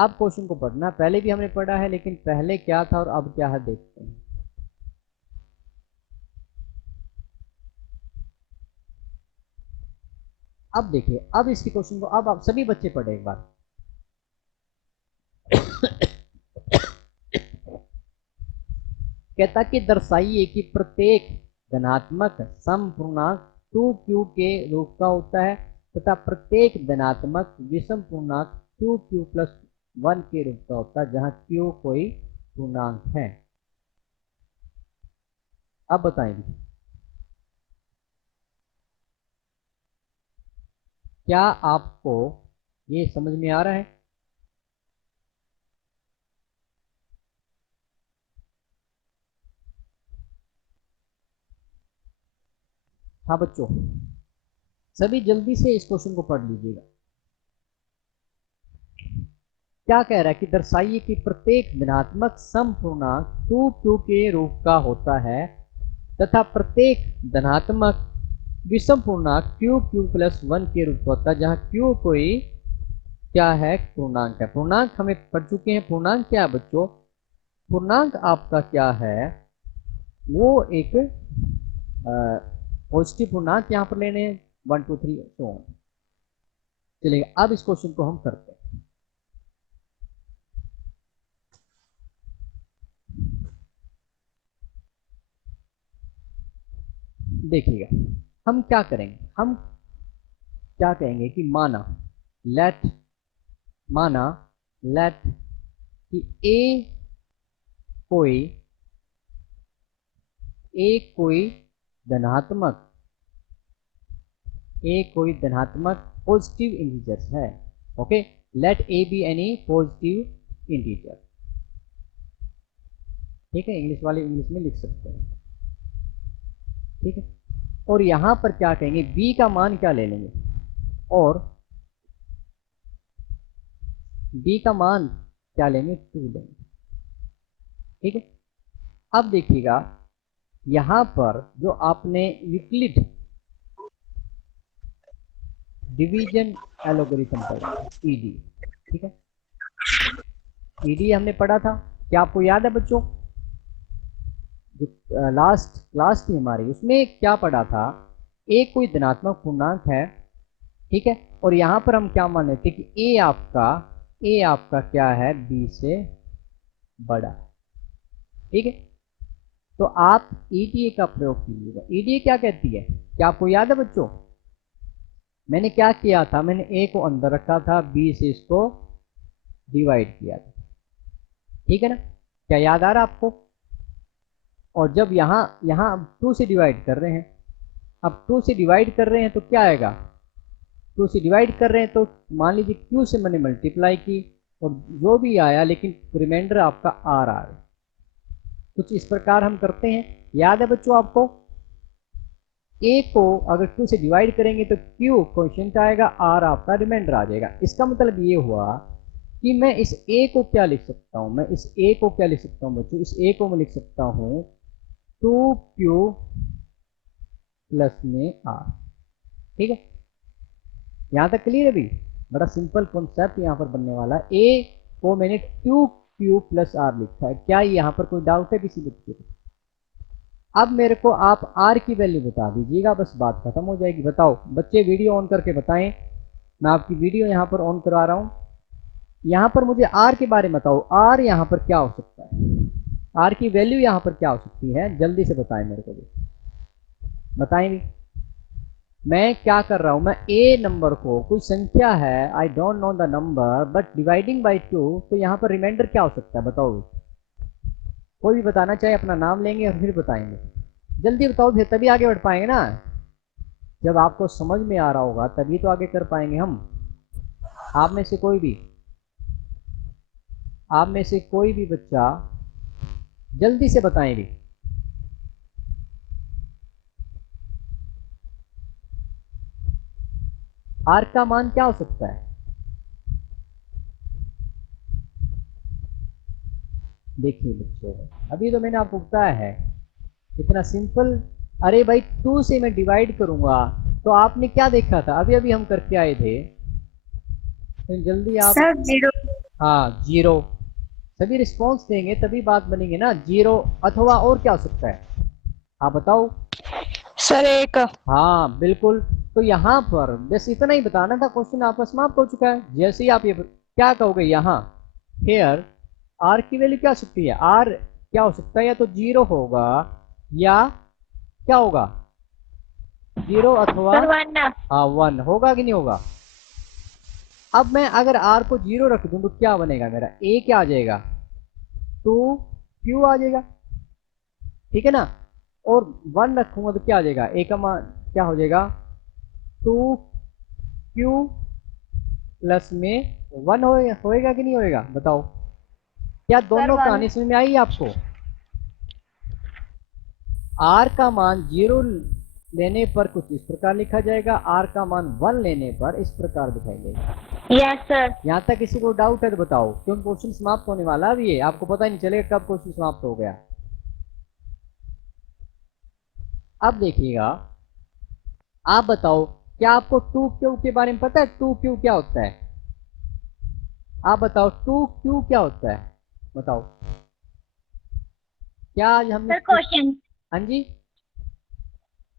अब क्वेश्चन को पढ़ना। पहले भी हमने पढ़ा है लेकिन पहले क्या था और अब क्या है देखते हैं। अब देखिए, अब इसके क्वेश्चन को अब आप सभी बच्चे पढ़े एक बार। कहता कि दर्शाइए कि प्रत्येक धनात्मक समपूर्णांक 2q के रूप का होता है तथा प्रत्येक धनात्मक विषम पूर्णांक 2q प्लस 1 के रूप का होता है जहां q कोई पूर्णांक है। अब बताएंगे क्या आपको ये समझ में आ रहा है? हाँ बच्चों, सभी जल्दी से इस क्वेश्चन को पढ़ लीजिएगा। क्या कह रहा है कि दर्शाइए कि प्रत्येक धनात्मक समपूर्णांक 2q के रूप का होता है तथा प्रत्येक धनात्मक विषम पूर्णांक q प्लस 1 के रूप का होता है जहां q कोई क्या है, पूर्णांक है। पूर्णांक हमें पढ़ चुके हैं। पूर्णांक क्या है बच्चों? पूर्णांक आपका क्या है, वो एक पॉजिटिव पूर्णांक यहाँ पर लेने हैं 1 2 3 तो चलेगा। अब इस क्वेश्चन को हम करते हैं। देखिएगा हम क्या करेंगे, हम क्या कहेंगे कि माना लेट कि कोई धनात्मक कोई धनात्मक पॉजिटिव इंटीजर है। Okay, let a be any positive integer. ठीक है, इंग्लिश वाले इंग्लिश में लिख सकते हैं। ठीक है, और यहाँ पर क्या कहेंगे, b का मान क्या ले लेंगे, और b का मान क्या लेंगे, 2 लेंगे। ठीक है, अब देखिएगा यहाँ पर जो आपने यूक्लिड डिवीजन एल्गोरिथम पढ़ा, ईडी। ठीक है, ईडी हमने पढ़ा था, क्या आपको याद है बच्चों? जो लास्ट क्लास थी हमारी, उसमें क्या पढ़ा था, ए कोई धनात्मक पूर्णांक है, ठीक है, और यहाँ पर हम क्या मान लेते कि ए आपका क्या है, बी से बड़ा। ठीक है, तो आप ईडीए का प्रयोग कीजिएगा। ईडीए क्या कहती है, क्या आपको याद है बच्चों? मैंने क्या किया था, मैंने ए को अंदर रखा था, बी से इसको डिवाइड किया था। ठीक है ना, क्या याद आ रहा आपको? और जब यहाँ यहाँ 2 से डिवाइड कर रहे हैं, अब 2 से डिवाइड कर रहे हैं तो क्या आएगा, 2 से डिवाइड कर रहे हैं तो मान लीजिए क्यू से मैंने मल्टीप्लाई की और जो भी आया, लेकिन रिमाइंडर आपका आर आ गया। कुछ इस प्रकार हम करते हैं, याद है बच्चों आपको? ए को अगर 2 से डिवाइड करेंगे तो क्यू क्वोशिएंट आएगा, आर आपका रिमाइंडर आ जाएगा। इसका मतलब ये हुआ कि मैं इस ए को क्या लिख सकता हूँ, मैं इस ए को क्या लिख सकता हूँ बच्चों, इस ए को मैं लिख सकता हूँ 2q प्लस में आर। ठीक है, यहाँ तक क्लियर है भी? बड़ा सिंपल कॉन्सेप्ट यहाँ पर बनने वाला है। ए को मैंने 2q प्लस आर लिखा है। क्या यहाँ पर कोई डाउट है किसी बच्चे को? अब मेरे को आप आर की वैल्यू बता दीजिएगा, बस बात खत्म हो जाएगी। बताओ बच्चे, वीडियो ऑन करके बताएं, मैं आपकी वीडियो यहाँ पर ऑन करवा रहा हूँ। यहाँ पर मुझे आर के बारे में बताओ, आर यहाँ पर क्या हो सकता है, आर की वैल्यू यहाँ पर क्या हो सकती है, जल्दी से बताएं मेरे को भी, बताएं भी। मैं क्या कर रहा हूँ, मैं ए नंबर को, कोई संख्या है, I don't know the number but dividing by 2, तो यहाँ पर रिमाइंडर क्या हो सकता है, बताओ भी। कोई भी बताना चाहे अपना नाम लेंगे और फिर बताएंगे, जल्दी बताओ, फिर तभी आगे बढ़ पाएंगे ना। जब आपको समझ में आ रहा होगा तभी तो आगे कर पाएंगे हम। आप में से कोई भी बच्चा जल्दी से बताएं भी। आर का मान क्या हो सकता है? देखिए बच्चों, अभी तो मैंने आपको बताया है, इतना सिंपल। अरे भाई 2 से मैं डिवाइड करूंगा, तो आपने क्या देखा था, अभी अभी हम करके आए थे, तो जल्दी आप। सर 0। हाँ, 0। सभी रिस्पॉन्स देंगे तभी बात बनेगी ना, 0 अथवा और क्या हो सकता है, आप बताओ। सर 1। हाँ बिल्कुल, तो यहाँ पर बस इतना ही बताना था, क्वेश्चन आपका समाप्त हो चुका है। जैसे ही आप ये क्या कहोगे, यहाँ हेयर आर की वैल्यू क्या हो सकती है, आर क्या हो सकता है, या तो 0 होगा या क्या होगा, 0 अथवा सर 1। हाँ 1 होगा कि नहीं होगा। अब मैं अगर आर को 0 रख दूं तो क्या बनेगा, मेरा ए क्या आ जाएगा, 2q आ जाएगा। ठीक है ना, और 1 रखूंगा तो क्या आ जाएगा, ए का मान क्या हो जाएगा, 2q प्लस में 1 होएगा कि नहीं होएगा, बताओ। क्या दोनों Sir, 1। कहानी समझ में आई आपको? आर का मान 0 लेने पर कुछ इस प्रकार लिखा जाएगा, आर का मान 1 लेने पर इस प्रकार दिखाई देगा। Yes sir. यहाँ तक किसी को डाउट है तो बताओ, क्योंकि क्वेश्चन समाप्त होने वाला अभी है, आपको पता ही नहीं चलेगा कब क्वेश्चन समाप्त हो गया। अब देखिएगा, आप बताओ, क्या आपको 2q के बारे में पता है, 2q क्या होता है? आप बताओ 2q क्या होता है, बताओ। क्या आज हमने सर क्वेश्चन। हाँ जी,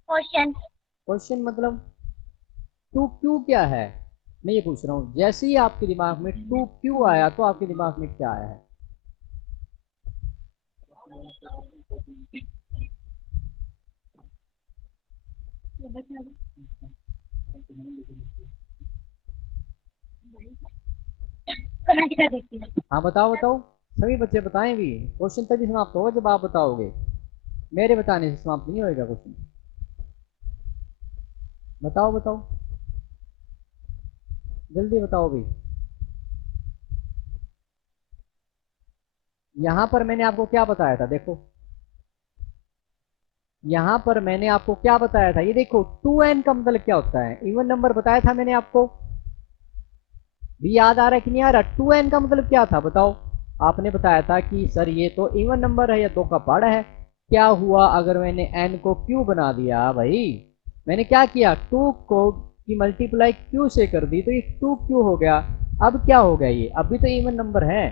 क्वेश्चन। क्वेश्चन मतलब 2q क्या है, मैं ये पूछ रहा हूँ। जैसे ही आपके दिमाग में 2q आया तो आपके दिमाग में क्या आया है? हाँ बताओ बताओ, सभी बच्चे बताएं भी, क्वेश्चन तभी समाप्त होगा जब आप बताओगे, मेरे बताने से समाप्त नहीं होएगा क्वेश्चन। बताओ बताओ, जल्दी बताओ भाई, यहां पर मैंने आपको क्या बताया था, देखो यहां पर मैंने आपको क्या बताया था, ये देखो 2n का मतलब क्या होता है, इवन नंबर बताया था मैंने आपको, भी याद आ रहा है कि नहीं आ रहा। 2n का मतलब क्या था बताओ, आपने बताया था कि सर ये तो इवन नंबर है या दो का पहाड़ा है। क्या हुआ अगर मैंने n को q बना दिया भाई, मैंने क्या किया 2 को की मल्टीप्लाई q से कर दी तो ये 2q हो गया। अब क्या हो गया, ये अभी तो इवन नंबर है,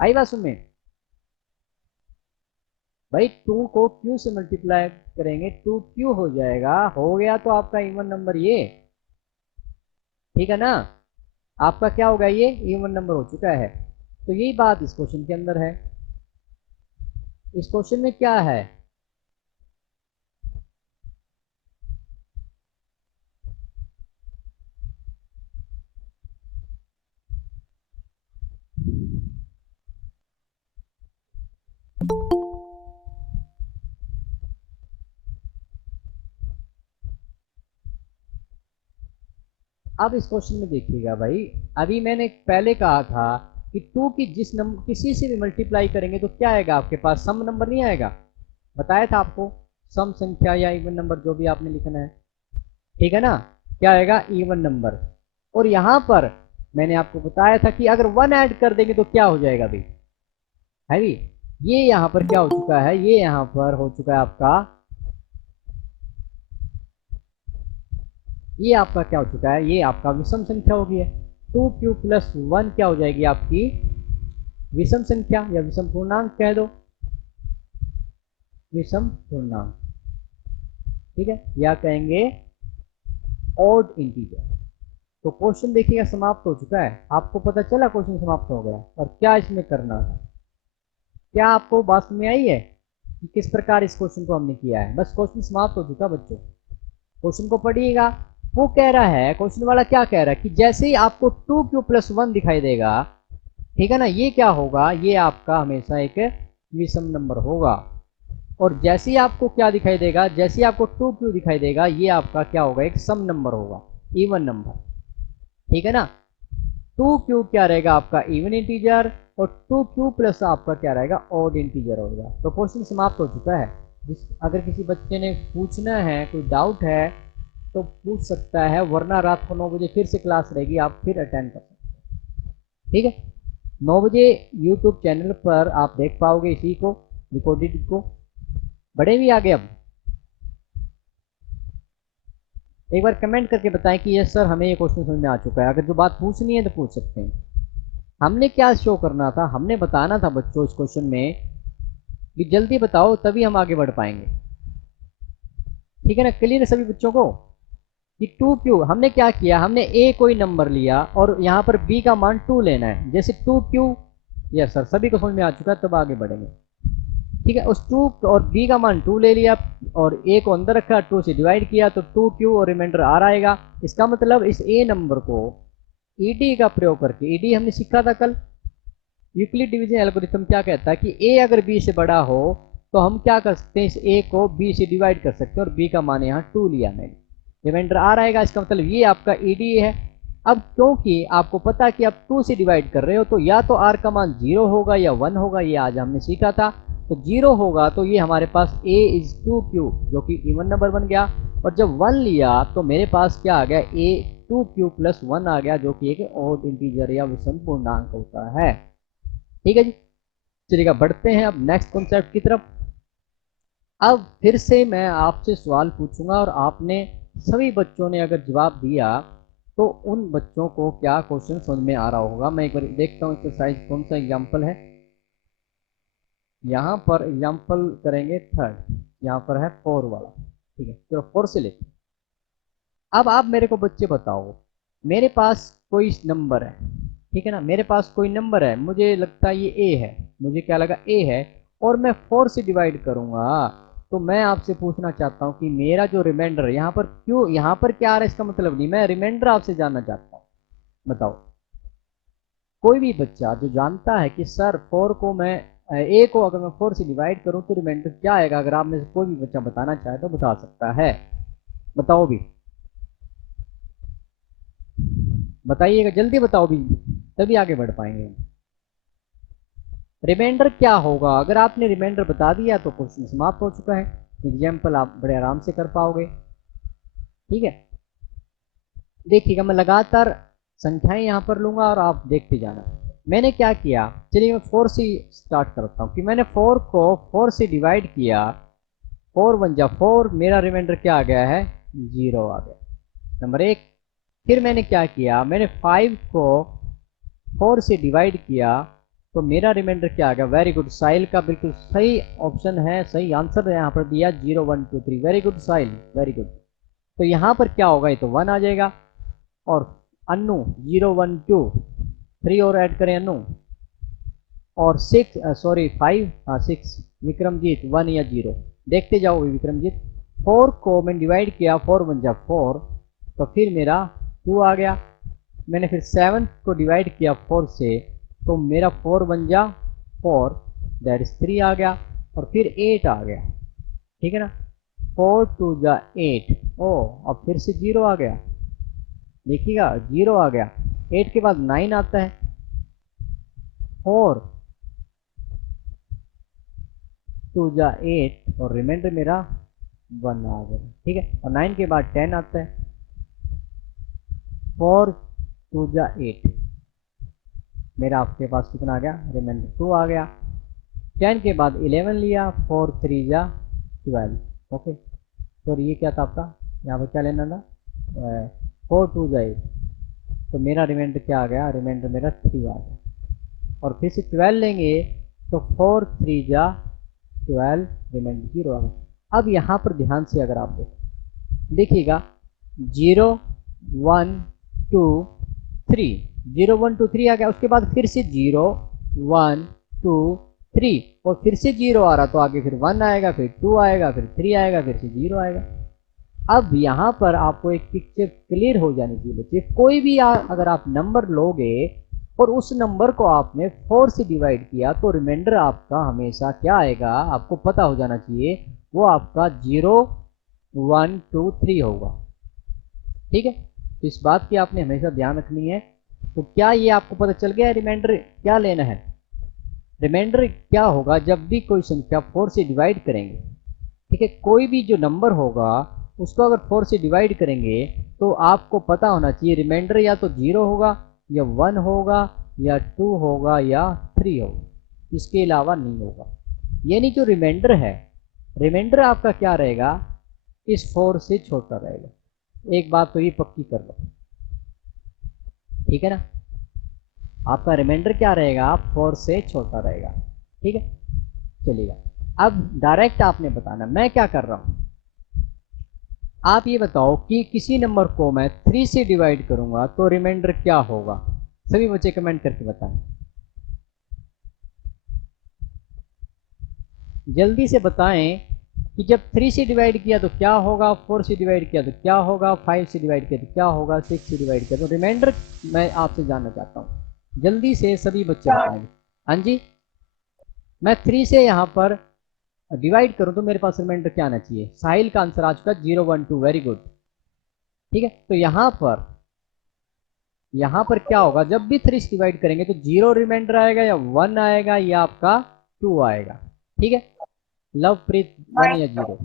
आई बात सुन में भाई, 2 को q से मल्टीप्लाई करेंगे 2q हो जाएगा, हो गया तो आपका इवन नंबर ये, ठीक है ना, आपका क्या होगा ये इवन नंबर हो चुका है। तो यही बात इस क्वेश्चन के अंदर है। इस क्वेश्चन में क्या है, अब इस क्वेश्चन में देखिएगा भाई, अभी मैंने पहले कहा था कि 2 की जिस नंबर किसी से भी मल्टीप्लाई करेंगे तो क्या आएगा आपके पास, सम नंबर नहीं आएगा, बताया था आपको, सम संख्या या इवन नंबर जो भी आपने लिखना है, ठीक है ना, क्या आएगा इवन नंबर। और यहां पर मैंने आपको बताया था कि अगर 1 ऐड कर देंगे तो क्या हो जाएगा भाई, है भी, ये यहां पर क्या हो चुका है, ये यहां पर हो चुका है आपका, ये आपका क्या हो चुका है, ये आपका विषम संख्या हो गई है। 2q प्लस 1 क्या हो जाएगी आपकी विषम संख्या या विषम पूर्णांक कह दो, विषम पूर्णांक, ठीक है, या कहेंगे ऑड इंटीजर। तो क्वेश्चन देखिएगा समाप्त हो चुका है, आपको पता चला क्वेश्चन समाप्त हो गया, और क्या इसमें करना था, क्या आपको बात में आई है कि किस प्रकार इस क्वेश्चन को हमने किया है। बस क्वेश्चन समाप्त हो चुका बच्चों, क्वेश्चन को पढ़िएगा। वो कह रहा है, क्वेश्चन वाला क्या कह रहा है कि जैसे ही आपको 2q प्लस 1 दिखाई देगा, ठीक है ना, ये क्या होगा, ये आपका हमेशा एक विषम नंबर होगा। और जैसे ही आपको क्या दिखाई देगा, जैसे ही आपको 2q दिखाई देगा, ये आपका क्या होगा, एक सम नंबर होगा, इवन नंबर, ठीक है ना। 2q क्या रहेगा आपका इवन इंटीजर, और 2q प्लस आपका क्या रहेगा ऑड इंटीजर होगा। तो क्वेश्चन समाप्त हो चुका है। अगर किसी बच्चे ने पूछना है, कोई डाउट है तो पूछ सकता है, वरना रात को 9 बजे फिर से क्लास रहेगी, आप फिर अटेंड कर सकते हैं, ठीक है। 9 बजे यूट्यूब चैनल पर आप देख पाओगे इसी को, रिकॉर्डेड को। बड़े भी आगे अब एक बार कमेंट करके बताएं कि यस सर हमें ये क्वेश्चन समझ में आ चुका है। अगर जो बात पूछनी है तो पूछ सकते हैं। हमने क्या शो करना था, हमने बताना था बच्चों इस क्वेश्चन में कि जल्दी बताओ तभी हम आगे बढ़ पाएंगे, ठीक है ना, क्लियर है सभी बच्चों को कि 2q हमने क्या किया, हमने a कोई नंबर लिया और यहाँ पर b का मान 2 लेना है, जैसे 2q, यस सर सभी को समझ में आ चुका है, तब आगे बढ़ेंगे, ठीक है। उस 2 और b का मान 2 ले लिया और a को अंदर रखा, 2 से डिवाइड किया तो 2q और रिमाइंडर r आएगा। इसका मतलब इस a नंबर को ed का प्रयोग करके, ed हमने सीखा था कल, यूक्लिड डिवीजन एल्गोरिथम क्या कहता है कि a अगर b से बड़ा हो तो हम क्या कर सकते हैं, इस a को b से डिवाइड कर सकते हैं, और b का मान यहाँ 2 लिया मैंने, रिमाइंडर r आएगा। इसका मतलब ये आपका ed है। अब क्योंकि आपको पता है कि आप 2 से डिवाइड कर रहे हो, तो या तो r का मान 0 होगा या 1 होगा, ये आज हमने सीखा था। तो 0 होगा तो ये हमारे पास a इज 2q जो कि इवन नंबर बन गया, और जब 1 लिया तो मेरे पास क्या आ गया, a 2q प्लस 1 आ गया, जो कि एक ऑड इंटीजर या विषम पूर्णांक होता है, ठीक है जी। चलिएगा बढ़ते हैं अब नेक्स्ट कॉन्सेप्ट की तरफ। अब फिर से मैं आपसे सवाल पूछूंगा और आपने सभी बच्चों ने अगर जवाब दिया तो उन बच्चों को क्या क्वेश्चन समझ में आ रहा होगा। मैं एक बार देखता हूँ एक्सरसाइज कौन सा एग्जाम्पल है। यहाँ पर एग्जाम्पल करेंगे थर्ड, यहाँ पर है 4 वाला, ठीक है, चलो 4 से लेते। अब आप मेरे को बच्चे बताओ, मेरे पास कोई नंबर है, ठीक है ना, मेरे पास कोई नंबर है, मुझे लगता है ये a है, मुझे क्या लगा a है, और मैं 4 से डिवाइड करूंगा। तो मैं आपसे पूछना चाहता हूँ कि मेरा जो रिमाइंडर है यहाँ पर क्यों, यहाँ पर क्या आ रहा है इसका मतलब नहीं, मैं रिमाइंडर आपसे जानना चाहता हूँ। बताओ कोई भी बच्चा जो जानता है कि सर 4 को मैं a को अगर मैं 4 से डिवाइड करूँ तो रिमाइंडर क्या आएगा, अगर आप में से कोई भी बच्चा बताना चाहे तो बता सकता है। बताओ भी, बताइएगा, जल्दी बताओ भी, तभी आगे बढ़ पाएंगे हम। रिमाइंडर क्या होगा? अगर आपने रिमाइंडर बता दिया तो क्वेश्चन समाप्त हो चुका है, एग्जाम्पल आप बड़े आराम से कर पाओगे। ठीक है, देखिएगा मैं लगातार संख्याएं यहाँ पर लूंगा और आप देखते जाना। मैंने क्या किया, चलिए मैं 4 से स्टार्ट करता हूँ कि मैंने 4 को 4 से डिवाइड किया, 4 1 जा 4, मेरा रिमाइंडर क्या आ गया है? 0 आ गया, नंबर 1। फिर मैंने क्या किया, मैंने 5 को 4 से डिवाइड किया तो मेरा रिमाइंडर क्या आ गया? वेरी गुड, साहिल का बिल्कुल सही ऑप्शन है, सही आंसर है यहाँ पर दिया 0 1 2 3। वेरी गुड साहिल, वेरी गुड। तो यहाँ पर क्या होगा, ये तो 1 आ जाएगा। और अन्नू 0 1 2 3 और ऐड करें अन्नू, और 6 सॉरी 5 6 विक्रमजीत 1 या 0, देखते जाओ विक्रमजीत। 4 को मैंने डिवाइड किया, 4 1 जा 4, तो फिर मेरा 2 आ गया। मैंने फिर 7 को डिवाइड किया 4 से, तो मेरा 4 1 जा 4, दैट इज 3 आ गया। और फिर 8 आ गया, ठीक है ना, 4 2 जा 8। ओ, अब फिर से 0 आ गया, देखिएगा 0 आ गया। 8 के बाद 9 आता है, 4 2 जा 8, और रिमाइंडर मेरा 1 आ गया। ठीक है, और 9 के बाद 10 आता है, 4 2 जा 8, मेरा आपके पास कितना आ गया? रिमाइंडर 2 आ गया। 10 के बाद 11 लिया, 4 3 जा 12। ओके, तो ये क्या था आपका, यहाँ पर क्या लेना था? 4 2 जा 8, तो मेरा रिमाइंडर क्या आ गया? रिमाइंडर मेरा 3 आ गया। और फिर से 12 लेंगे तो 4 3 जा 12, रिमाइंडर 0 आ गया। अब यहाँ पर ध्यान से अगर आप देखिएगा 0 1 2 3, 0 1 2 3 आ गया। उसके बाद फिर से 0 1 2 3, और फिर से 0 आ रहा, तो आगे फिर 1 आएगा, फिर 2 आएगा, फिर 3 आएगा, फिर से 0 आएगा। अब यहाँ पर आपको एक पिक्चर क्लियर हो जानी चाहिए बच्चे। कोई भी अगर आप नंबर लोगे और उस नंबर को आपने 4 से डिवाइड किया, तो रिमाइंडर आपका हमेशा क्या आएगा, आपको पता हो जाना चाहिए, वो आपका 0 1 2 3 होगा। ठीक है, तो इस बात की आपने हमेशा ध्यान रखनी है। तो क्या ये आपको पता चल गया रिमाइंडर क्या लेना है? रिमाइंडर क्या होगा, जब भी कोई संख्या 4 से डिवाइड करेंगे, ठीक है, कोई भी जो नंबर होगा उसको अगर 4 से डिवाइड करेंगे, तो आपको पता होना चाहिए रिमाइंडर या तो 0 होगा, या 1 होगा, या 2 होगा, या 3 होगा, इसके अलावा नहीं होगा। यानी जो रिमाइंडर है, रिमाइंडर आपका क्या रहेगा? इस 4 से छोटा रहेगा। एक बात तो ये पक्की कर लो, ठीक है ना, आपका रिमाइंडर क्या रहेगा? 4 से छोटा रहेगा। ठीक है, चलिएगा अब डायरेक्ट आपने बताना मैं क्या कर रहा हूं। आप ये बताओ कि किसी नंबर को मैं 3 से डिवाइड करूंगा तो रिमाइंडर क्या होगा? सभी बच्चे कमेंट करके बताएं, जल्दी से बताएं कि जब 3 से डिवाइड किया तो क्या होगा, 4 से डिवाइड किया तो क्या होगा, 5 से डिवाइड किया तो क्या होगा, 6 से डिवाइड किया तो। रिमाइंडर मैं आपसे जानना चाहता हूँ, जल्दी से सभी बच्चे बताएंगे। हाँ जी, मैं 3 से यहाँ पर डिवाइड करूं तो मेरे पास रिमाइंडर क्या आना चाहिए? साहिल का आंसर आ चुका 0 1 2, वेरी गुड। ठीक है, तो यहाँ पर क्या होगा, जब भी 3 से डिवाइड करेंगे तो 0 रिमाइंडर आएगा, या 1 आएगा, या आपका 2 आएगा। ठीक है, लवप्रीत 1 या 0,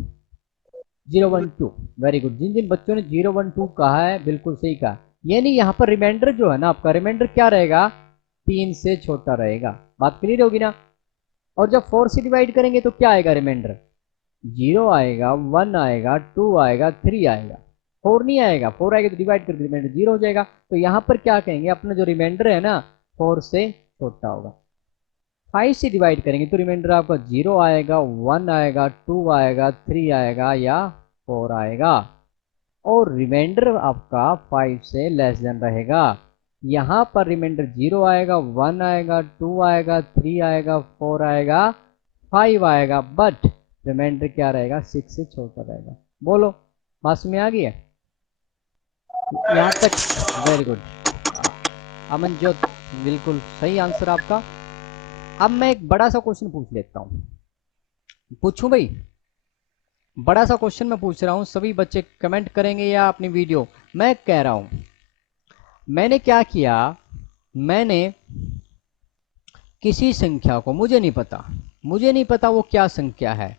0 1 2, वेरी गुड। जिन जिन बच्चों ने 0 1 2 कहा है बिल्कुल सही कहा। यानी यहाँ पर रिमाइंडर जो है ना, आपका रिमाइंडर क्या रहेगा? 3 से छोटा रहेगा। बात क्लियर होगी ना? और जब 4 से डिवाइड करेंगे तो क्या आएगा रिमाइंडर? 0 आएगा, 1 आएगा, 2 आएगा, 3 आएगा, 4 नहीं आएगा। 4 आएगा तो डिवाइड करके रिमाइंडर 0 हो जाएगा। तो यहाँ पर क्या कहेंगे, अपना जो रिमाइंडर है ना 4 से छोटा होगा। 5 से डिवाइड करेंगे तो रिमाइंडर आपका 0 आएगा, 1 आएगा, 2 आएगा, 3 आएगा, या 4 आएगा। और रिमाइंडर आपका 5 से लेस देन रहेगा। यहाँ पर रिमाइंडर 0 आएगा, 1 आएगा, 2 आएगा, 3 आएगा, 4 आएगा, 5 आएगा, बट रिमाइंडर क्या रहेगा? 6 से छोटा रहेगा। बोलो, बात में आ गई है यहाँ तक? वेरी गुड अमनजोत, बिल्कुल सही आंसर आपका। अब मैं एक बड़ा सा क्वेश्चन पूछ लेता हूँ, पूछूं भाई? बड़ा सा क्वेश्चन मैं पूछ रहा हूँ, सभी बच्चे कमेंट करेंगे या अपनी वीडियो? मैं कह रहा हूँ, मैंने क्या किया, मैंने किसी संख्या को, मुझे नहीं पता वो क्या संख्या है,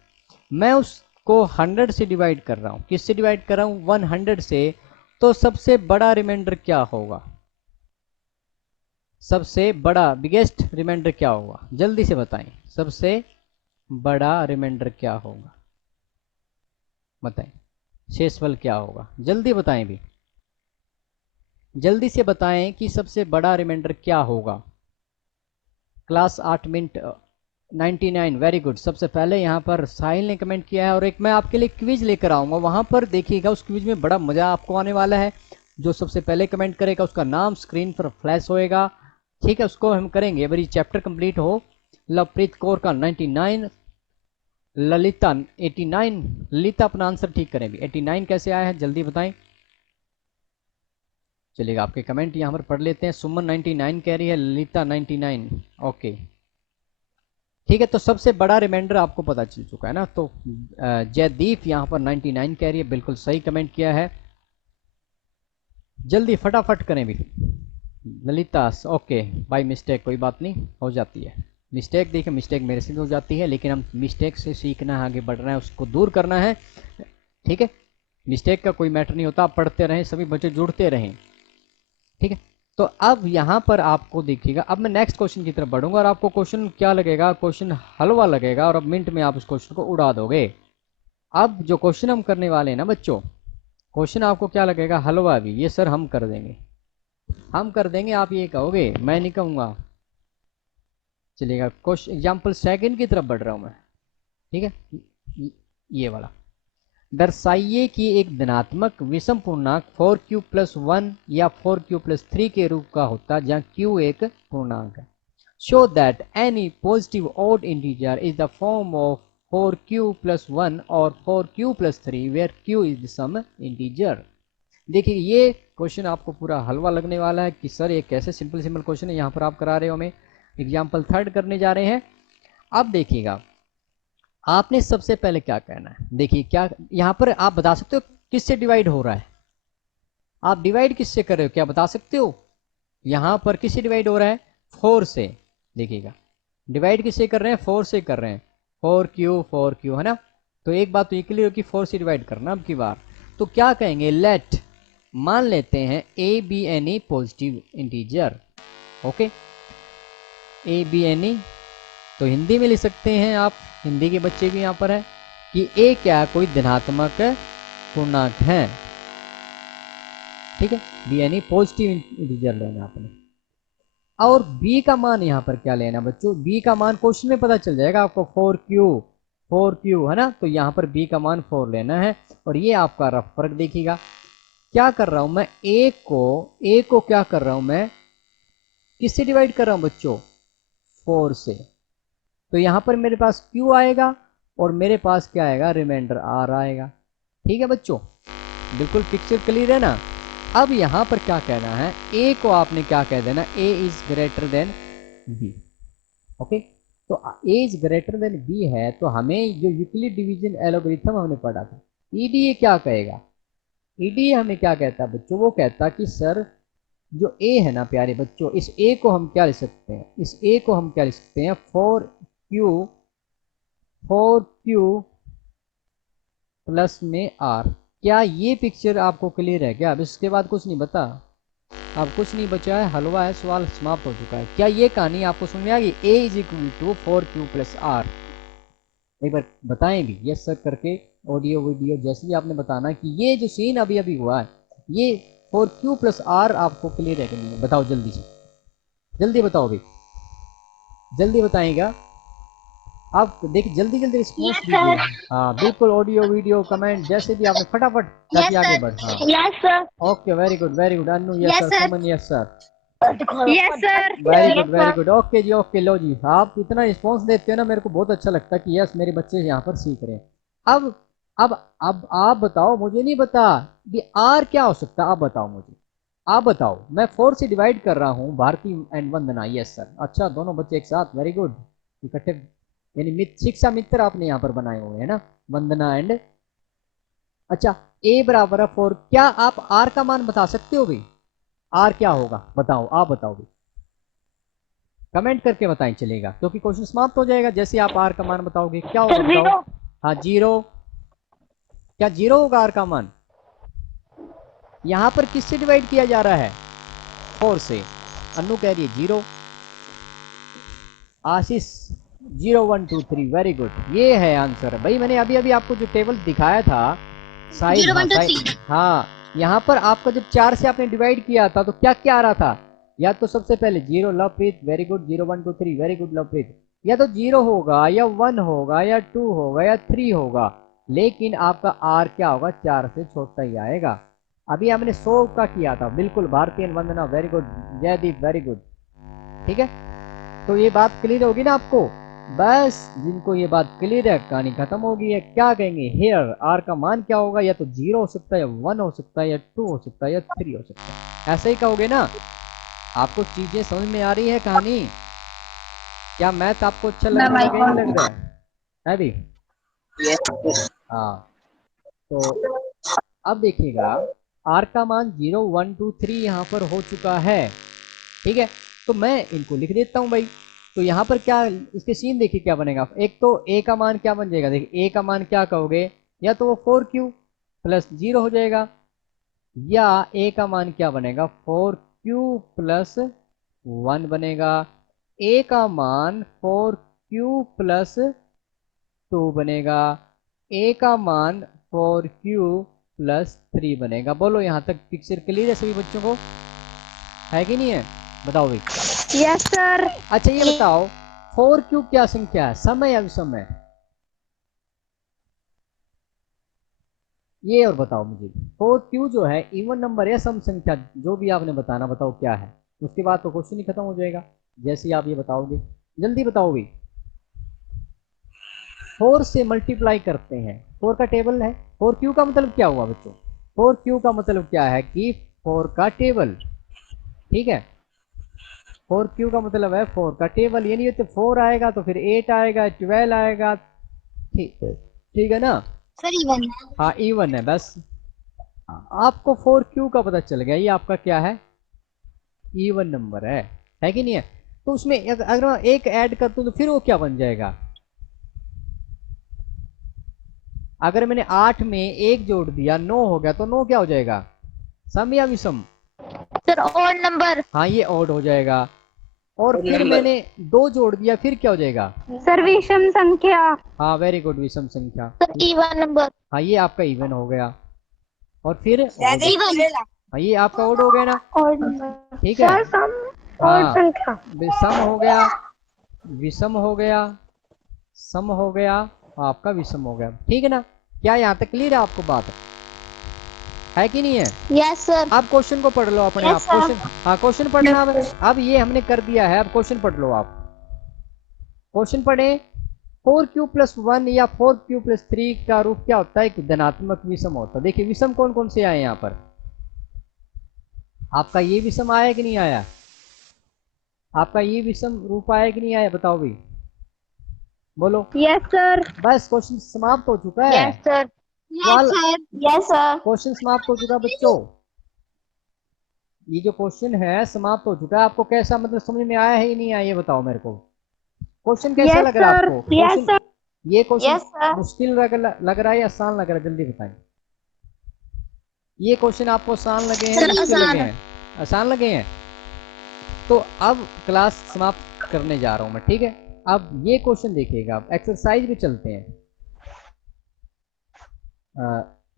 मैं उसको 100 से डिवाइड कर रहा हूँ। किससे डिवाइड कर रहा हूँ? 100 से। तो सबसे बड़ा रिमाइंडर क्या होगा? सबसे बड़ा बिगेस्ट रिमाइंडर क्या होगा? जल्दी से बताएं, सबसे बड़ा रिमाइंडर क्या होगा? बताएं, शेषफल क्या होगा? जल्दी बताएं भी, जल्दी से बताएं कि सबसे बड़ा रिमाइंडर क्या होगा। Class 8 minute 99, very good. सबसे पहले यहाँ पर साहिल ने कमेंट किया है, और एक मैं आपके लिए क्विज लेकर आऊँगा, वहाँ पर देखिएगा उस क्विज में बड़ा मज़ा आपको आने वाला है। जो सबसे पहले कमेंट करेगा उसका नाम स्क्रीन पर फ्लैश होएगा, ठीक है, उसको हम करेंगे। अगर ये चैप्टर कंप्लीट हो, लवप्रीत कौर का 99, ललिता 89, ललिता अपना आंसर ठीक करें भी, 89 कैसे आया है जल्दी बताएं। चलिएगा, आपके कमेंट यहाँ पर पढ़ लेते हैं। सुमन 99 कह रही है, ललिता 99, ओके ठीक है। तो सबसे बड़ा रिमाइंडर आपको पता चल चुका है ना। तो जयदीप यहाँ पर 99 कह रही है, बिल्कुल सही कमेंट किया है। जल्दी फटाफट करें भी। ललिता ओके, बाय मिस्टेक, कोई बात नहीं, हो जाती है मिस्टेक। देखिए मिस्टेक मेरे से भी हो जाती है, लेकिन हम मिस्टेक से सीखना है, आगे बढ़ना है, उसको दूर करना है, ठीक है। मिस्टेक का कोई मैटर नहीं होता, आप पढ़ते रहें, सभी बच्चे जुड़ते रहें, ठीक है। तो अब यहाँ पर आपको देखिएगा, अब मैं नेक्स्ट क्वेश्चन की तरफ बढ़ूंगा, और आपको क्वेश्चन क्या लगेगा? क्वेश्चन हलवा लगेगा, और अब मिनट में आप उस क्वेश्चन को उड़ा दोगे। अब जो क्वेश्चन हम करने वाले हैं ना बच्चों, क्वेश्चन आपको क्या लगेगा? हलवा भी। ये सर हम कर देंगे, हम कर देंगे, आप ये कहोगे, मैं नहीं कहूँगा। चलिएगा, क्वेश्चन एग्जाम्पल सेकंड की तरफ बढ़ रहा हूँ मैं, ठीक है। ये वाला, दर्शाइए कि एक धनात्मक विषम पूर्णांक 4q + 1 या 4q + 3 के रूप का होता है, जहाँ q एक पूर्णांक है। Show that any positive odd integer is the form of 4q + 1 और 4q + 3 where q is the some integer. देखिए ये क्वेश्चन आपको पूरा हलवा लगने वाला है कि सर ये कैसे सिंपल क्वेश्चन है, यहाँ पर आप करा रहे हो हमें। एग्जाम्पल थर्ड करने जा रहे हैं। अब देखिएगा, आपने सबसे पहले क्या कहना है, देखिए क्या यहाँ पर आप बता सकते हो किससे डिवाइड हो रहा है? आप डिवाइड किससे कर रहे हो, क्या बता सकते हो? यहाँ पर किससे डिवाइड हो रहा है? 4 से। देखिएगा डिवाइड किससे कर रहे हैं? 4 से कर रहे हैं, 4q है ना। तो एक बात तो ये क्लियर हो कि 4 से डिवाइड करना अब की बार। तो क्या कहेंगे? लेट, मान लेते हैं ए be any positive integer, okay, A be any. तो हिंदी में लिख सकते हैं आप, हिंदी के बच्चे भी यहाँ पर है, कि ए क्या है? कोई धनात्मक पूर्णांक है, ठीक है। बी यानी पॉजिटिव इंटीजर लेना आपने। और बी का मान यहाँ पर क्या लेना बच्चों? बी का मान क्वेश्चन में पता चल जाएगा आपको, 4q है ना। तो यहाँ पर बी का मान 4 लेना है, और ये आपका रफ फर्क देखिएगा। क्या कर रहा हूं मैं? ए को क्या कर रहा हूं मैं? किससे डिवाइड कर रहा हूं बच्चों? 4 से। तो यहाँ पर मेरे पास q आएगा, और मेरे पास क्या आएगा? रिमाइंडर r आएगा, ठीक है बच्चों। बिल्कुल पिक्चर क्लियर है ना। अब यहाँ पर क्या कहना है? a को आपने क्या कह देना? a is greater than b, okay. तो a is greater than b है, तो हमें जो यूक्लिड डिवीजन एल्गोरिथम हमने पढ़ा था, ईडीए क्या कहेगा? ईडीए हमें क्या कहता है बच्चों? वो कहता कि सर जो a है ना प्यारे बच्चों, इस a को हम क्या लिख सकते हैं? इस a को हम क्या लिख सकते हैं? 4q प्लस में r। क्या ये पिक्चर आपको क्लियर है क्या? अब इसके बाद कुछ नहीं बता, अब कुछ नहीं बचा है, हलवा है, सवाल समाप्त हो चुका है। क्या ये कहानी आपको समझ में आ गई? a is equal to 4q + r। एक बार बताएं भी यस सर करके, ऑडियो वीडियो जैसे भी आपने बताना कि ये जो सीन अभी अभी हुआ है, ये 4q + r आपको क्लियर है कि नहीं? बताओ जल्दी से, जल्दी बताओ भाई, जल्दी बताएगा आप। देखिए जल्दी जल्दी रिस्पॉन्स दीजिए। हाँ बिल्कुल, ऑडियो वीडियो कमेंट जैसे भी आपने फटाफट, ताकि आगे बढ़। हाँ Yes, sir. Okay, very good very good. Anu yes Yes, sir, sir. Suman yes sir, Yes, sir. Very good okay ji, okay. लो जी, आप इतना रिस्पॉन्स देते हो ना, मेरे को बहुत अच्छा लगता है कि यस मेरे बच्चे यहाँ पर सीख रहे हैं। अब अब आप बताओ, मुझे नहीं पता कि आर क्या हो सकता है, आप बताओ मुझे, आप बताओ। मैं 4 से डिवाइड कर रहा हूँ, Bharti and Vandana, yes sir. अच्छा दोनों बच्चे एक साथ, वेरी गुड, इकट्ठे, यानी शिक्षा मित्र आपने यहाँ पर बनाए हुए हैं ना, वंदना एंड। अच्छा a बराबर है 4, क्या आप r का मान बता सकते हो भाई? r क्या होगा बताओ, आप बताओ भाई, कमेंट करके बताएं चलेगा, क्योंकि क्वेश्चन समाप्त हो जाएगा जैसे आप आर का मान बताओगे। क्या होगा सर बताओ? 0। हाँ 0। क्या 0 होगा आर का मान? यहाँ पर किससे डिवाइड किया जा रहा है? 4 से। अन्नू कह रही है 0। आशीष 0 1 2 3, वेरी गुड, ये है आंसर भाई। मैंने अभी अभी आपको जो टेबल दिखाया था साहिल, 0 हाँ 1 2 साहिल, 3। हाँ यहाँ पर आपका जब 4 से आपने डिवाइड किया था तो क्या क्या आ रहा था? या तो सबसे पहले 0, Lovepreet very good, 0 1 2 3 very good Lovepreet. या तो 0 होगा या 1 होगा या 2 होगा या 3 होगा, लेकिन आपका आर क्या होगा? 4 से छोटा ही आएगा। अभी हमने 100 का किया था, बिल्कुल Bhartiya Vandana very good, Jaideep very good. ठीक है, तो ये बात क्लियर होगी ना आपको? बस जिनको ये बात क्लियर है कहानी खत्म हो गई है। क्या कहेंगे हेयर? आर का मान क्या होगा? या तो 0 हो सकता है, या 1 हो सकता है, या 2 हो सकता है, या 3 हो सकता है। ऐसे ही कहोगे ना? आपको चीजें समझ में आ रही है कहानी? क्या मैथ आपको अच्छा लग रहा है कि नहीं लग रहा है भी? हाँ, तो अब देखिएगा आर का मान 0 1 2 3 यहाँ पर हो चुका है। ठीक है, तो मैं इनको लिख देता हूँ भाई। तो यहाँ पर क्या इसके सीन देखिए क्या बनेगा। एक तो ए का मान क्या बन जाएगा? देखिए ए का मान क्या कहोगे? या तो वो 4q प्लस 0 हो जाएगा, या ए का मान क्या बनेगा? 4q प्लस 1 बनेगा। ए का मान 4q प्लस 2 बनेगा। ए का मान 4q प्लस 3 बनेगा। बोलो यहाँ तक पिक्चर क्लियर है सभी बच्चों को? है कि नहीं है? बताओ भाई। Yes sir. अच्छा ये बताओ 4q क्या संख्या है? समय या विषम है? ये और बताओ मुझे। 4q जो है इवन नंबर या सम संख्या, जो भी आपने बताना, बताओ क्या है। उसके बाद तो क्वेश्चन ही खत्म हो जाएगा जैसे ही आप ये बताओगे। जल्दी बताओ भाई। 4 से मल्टीप्लाई करते हैं, 4 का टेबल है। 4q का मतलब क्या हुआ बच्चों? 4q का मतलब क्या है कि 4 का टेबल। ठीक है, 4q का मतलब है 4 का टेबल। ये नहीं होते 4 आएगा तो फिर 8 आएगा, 12 आएगा। ठीक है ना? Sir even. हाँ इवन है बस। आपको 4q का पता चल गया, ये आपका क्या है? इवन नंबर है कि नहीं है? तो उसमें अगर मैं एक ऐड कर दूं तो फिर वो क्या बन जाएगा? अगर मैंने 8 में एक जोड़ दिया 9 हो गया, तो 9 क्या हो जाएगा? सम या विषम? Sir odd number. हाँ ये ऑड हो जाएगा। और फिर नंबर। मैंने 2 जोड़ दिया, फिर क्या हो जाएगा? सर विषम संख्या। हाँ वेरी गुड, विषम संख्या। Sir even number. हाँ ये आपका इवन हो गया। और फिर इवन। हाँ ये आपका ऑड हो गया ना? Odd number. ठीक है, सर सम ऑड हाँ संख्या। विषम हो गया, विषम हो गया, सम हो गया, आपका विषम हो गया। ठीक है ना? क्या यहाँ तक क्लियर है आपको बात? है कि नहीं है? Yes sir. आप क्वेश्चन को पढ़ लो अपने आप। Yes, sir. क्वेश्चन, हाँ क्वेश्चन पढ़ना। अब ये हमने कर दिया है, अब क्वेश्चन पढ़ लो आप। क्वेश्चन पढ़े। 4q प्लस 1 या 4q प्लस 3 का रूप क्या होता है? एक धनात्मक विषम होता है। देखिए विषम कौन कौन से आए यहाँ पर? आपका ये विषम आया कि नहीं आया? आपका ये विषम रूप आया कि नहीं आया? बताओ भाई, बोलो। Yes sir. बस क्वेश्चन समाप्त हो चुका है। Yes sir. सवाल, यस सर। क्वेश्चन समाप्त हो चुका बच्चों। ये जो क्वेश्चन है समाप्त हो चुका है। आपको कैसा मतलब समझ में आया है या नहीं आया, ये बताओ मेरे को। क्वेश्चन कैसा लग रहा है आपको? Yes question, sir. ये क्वेश्चन Yes, sir. मुश्किल लग रहा है या आसान लग रहा है? जल्दी बताएं। ये क्वेश्चन आपको आसान लगे हैं, सर, मुश्किल लगे आसान। हैं? आसान लगे हैं। तो अब क्लास समाप्त करने जा रहा हूं मैं। ठीक है, अब ये क्वेश्चन देखिएगा। अब एक्सरसाइज पे चलते हैं।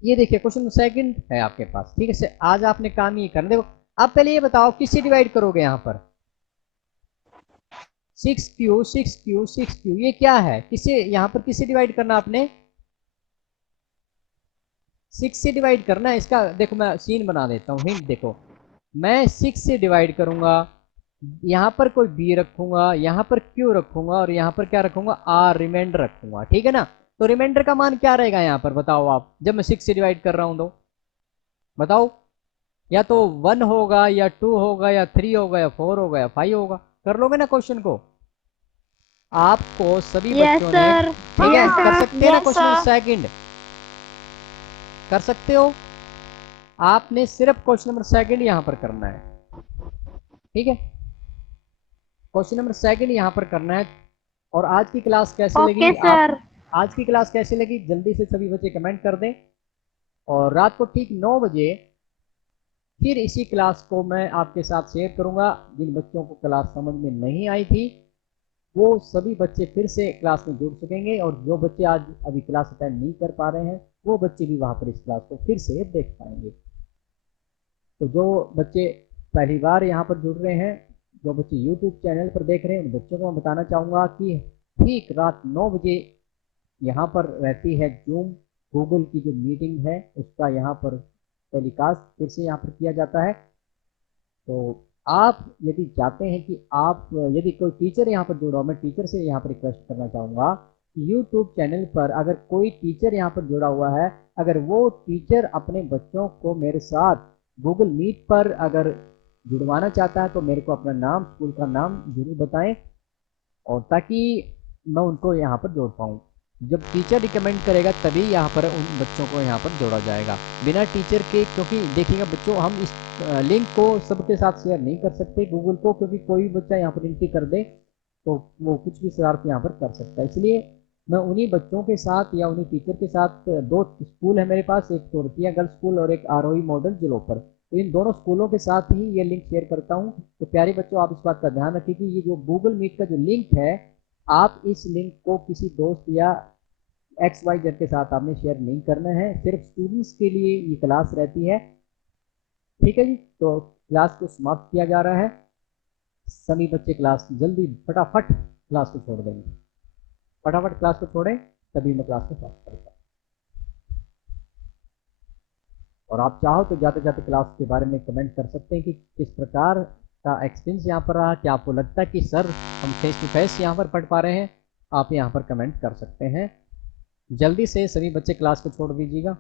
ये देखिए क्वेश्चन सेकंड है आपके पास। ठीक है, आज आपने काम ये करना। देखो अब पहले ये बताओ किससे डिवाइड करोगे यहाँ पर? 6q 6q 6q, ये क्या है? किसे यहाँ पर किससे डिवाइड करना आपने? 6 से डिवाइड करना है। इसका देखो मैं सीन बना देता हूँ, हिंट देखो। मैं 6 से डिवाइड करूंगा, यहाँ पर कोई b रखूंगा, यहाँ पर q रखूंगा, और यहाँ पर क्या रखूंगा? r रिमाइंडर रखूंगा। ठीक है ना? तो रिमाइंडर का मान क्या रहेगा यहाँ पर? बताओ आप, जब मैं 6 से डिवाइड कर रहा हूँ तो बताओ। या तो 1 होगा, या 2 होगा, या 3 होगा, या 4 होगा, या 5 होगा। कर लोगे ना क्वेश्चन को? आपको सभी Yes, बच्चों ने, sir. ठीक है, Yes, कर sir. सकते हैं ना Yes, क्वेश्चन sir. सेकंड? कर सकते हो। आपने सिर्फ क्वेश्चन नंबर सेकंड यहां पर करना है। ठीक है, क्वेश्चन नंबर सेकंड यहाँ पर करना है। और आज की क्लास कैसी ओके लगी सर। आज की क्लास कैसी लगी जल्दी से सभी बच्चे कमेंट कर दें। और रात को ठीक 9 बजे फिर इसी क्लास को मैं आपके साथ शेयर करूंगा। जिन बच्चों को क्लास समझ में नहीं आई थी वो सभी बच्चे फिर से क्लास में जुड़ सकेंगे, और जो बच्चे आज अभी क्लास अटेंड नहीं कर पा रहे हैं वो बच्चे भी वहाँ पर इस क्लास को फिर से देख पाएंगे। तो जो बच्चे पहली बार यहाँ पर जुड़ रहे हैं, जो बच्चे यूट्यूब चैनल पर देख रहे हैं, उन बच्चों को मैं बताना चाहूँगा कि ठीक रात 9 बजे यहाँ पर रहती है जूम गूगल की जो मीटिंग है उसका यहाँ पर टेलीकास्ट फिर से यहाँ पर किया जाता है। तो आप यदि चाहते हैं कि आप यदि कोई टीचर यहाँ पर जुड़ा हो, मैं टीचर से यहाँ पर रिक्वेस्ट करना चाहूँगा कि यूट्यूब चैनल पर अगर कोई टीचर यहाँ पर जुड़ा हुआ है, अगर वो टीचर अपने बच्चों को मेरे साथ गूगल मीट पर अगर जुड़वाना चाहता है तो मेरे को अपना नाम, स्कूल का नाम जरूर बताएं, और ताकि मैं उनको यहाँ पर जोड़ पाऊँ। जब टीचर रिकमेंड करेगा तभी यहाँ पर उन बच्चों को यहाँ पर जोड़ा जाएगा, बिना टीचर के। क्योंकि देखिएगा बच्चों, हम इस लिंक को सबके साथ शेयर नहीं कर सकते गूगल को, क्योंकि कोई बच्चा यहाँ पर एंट्री कर दे तो वो कुछ भी शरारत यहाँ पर कर सकता है। इसलिए मैं उन्हीं बच्चों के साथ या उन्हीं टीचर के साथ, 2 स्कूल है मेरे पास, एक तोरतिया गर्ल्स स्कूल और एक आरोही मॉडल जलोपर, तो इन दोनों स्कूलों के साथ ही ये लिंक शेयर करता हूँ। तो प्यारे बच्चों, आप इस बात का ध्यान रखिए कि ये जो गूगल मीट का जो लिंक है, आप इस लिंक को किसी दोस्त या XYZ के साथ आपने शेयर नहीं करना है, सिर्फ स्टूडेंट्स के लिए ये क्लास रहती है। ठीक है जी, तो क्लास को समाप्त किया जा रहा है। सभी बच्चे क्लास जल्दी फटाफट क्लास को छोड़ देंगे, फटाफट क्लास को छोड़ें तभी मैं क्लास को समाप्त करूँगा। और आप चाहो तो जाते जाते क्लास के बारे में कमेंट कर सकते हैं कि किस प्रकार का एक्सपीरियंस यहाँ पर रहा, क्या आपको लगता है कि सर हम फेस टू फेस यहाँ पर पढ़ पा रहे हैं। आप यहाँ पर कमेंट कर सकते हैं। जल्दी से सभी बच्चे क्लास को छोड़ दीजिएगा।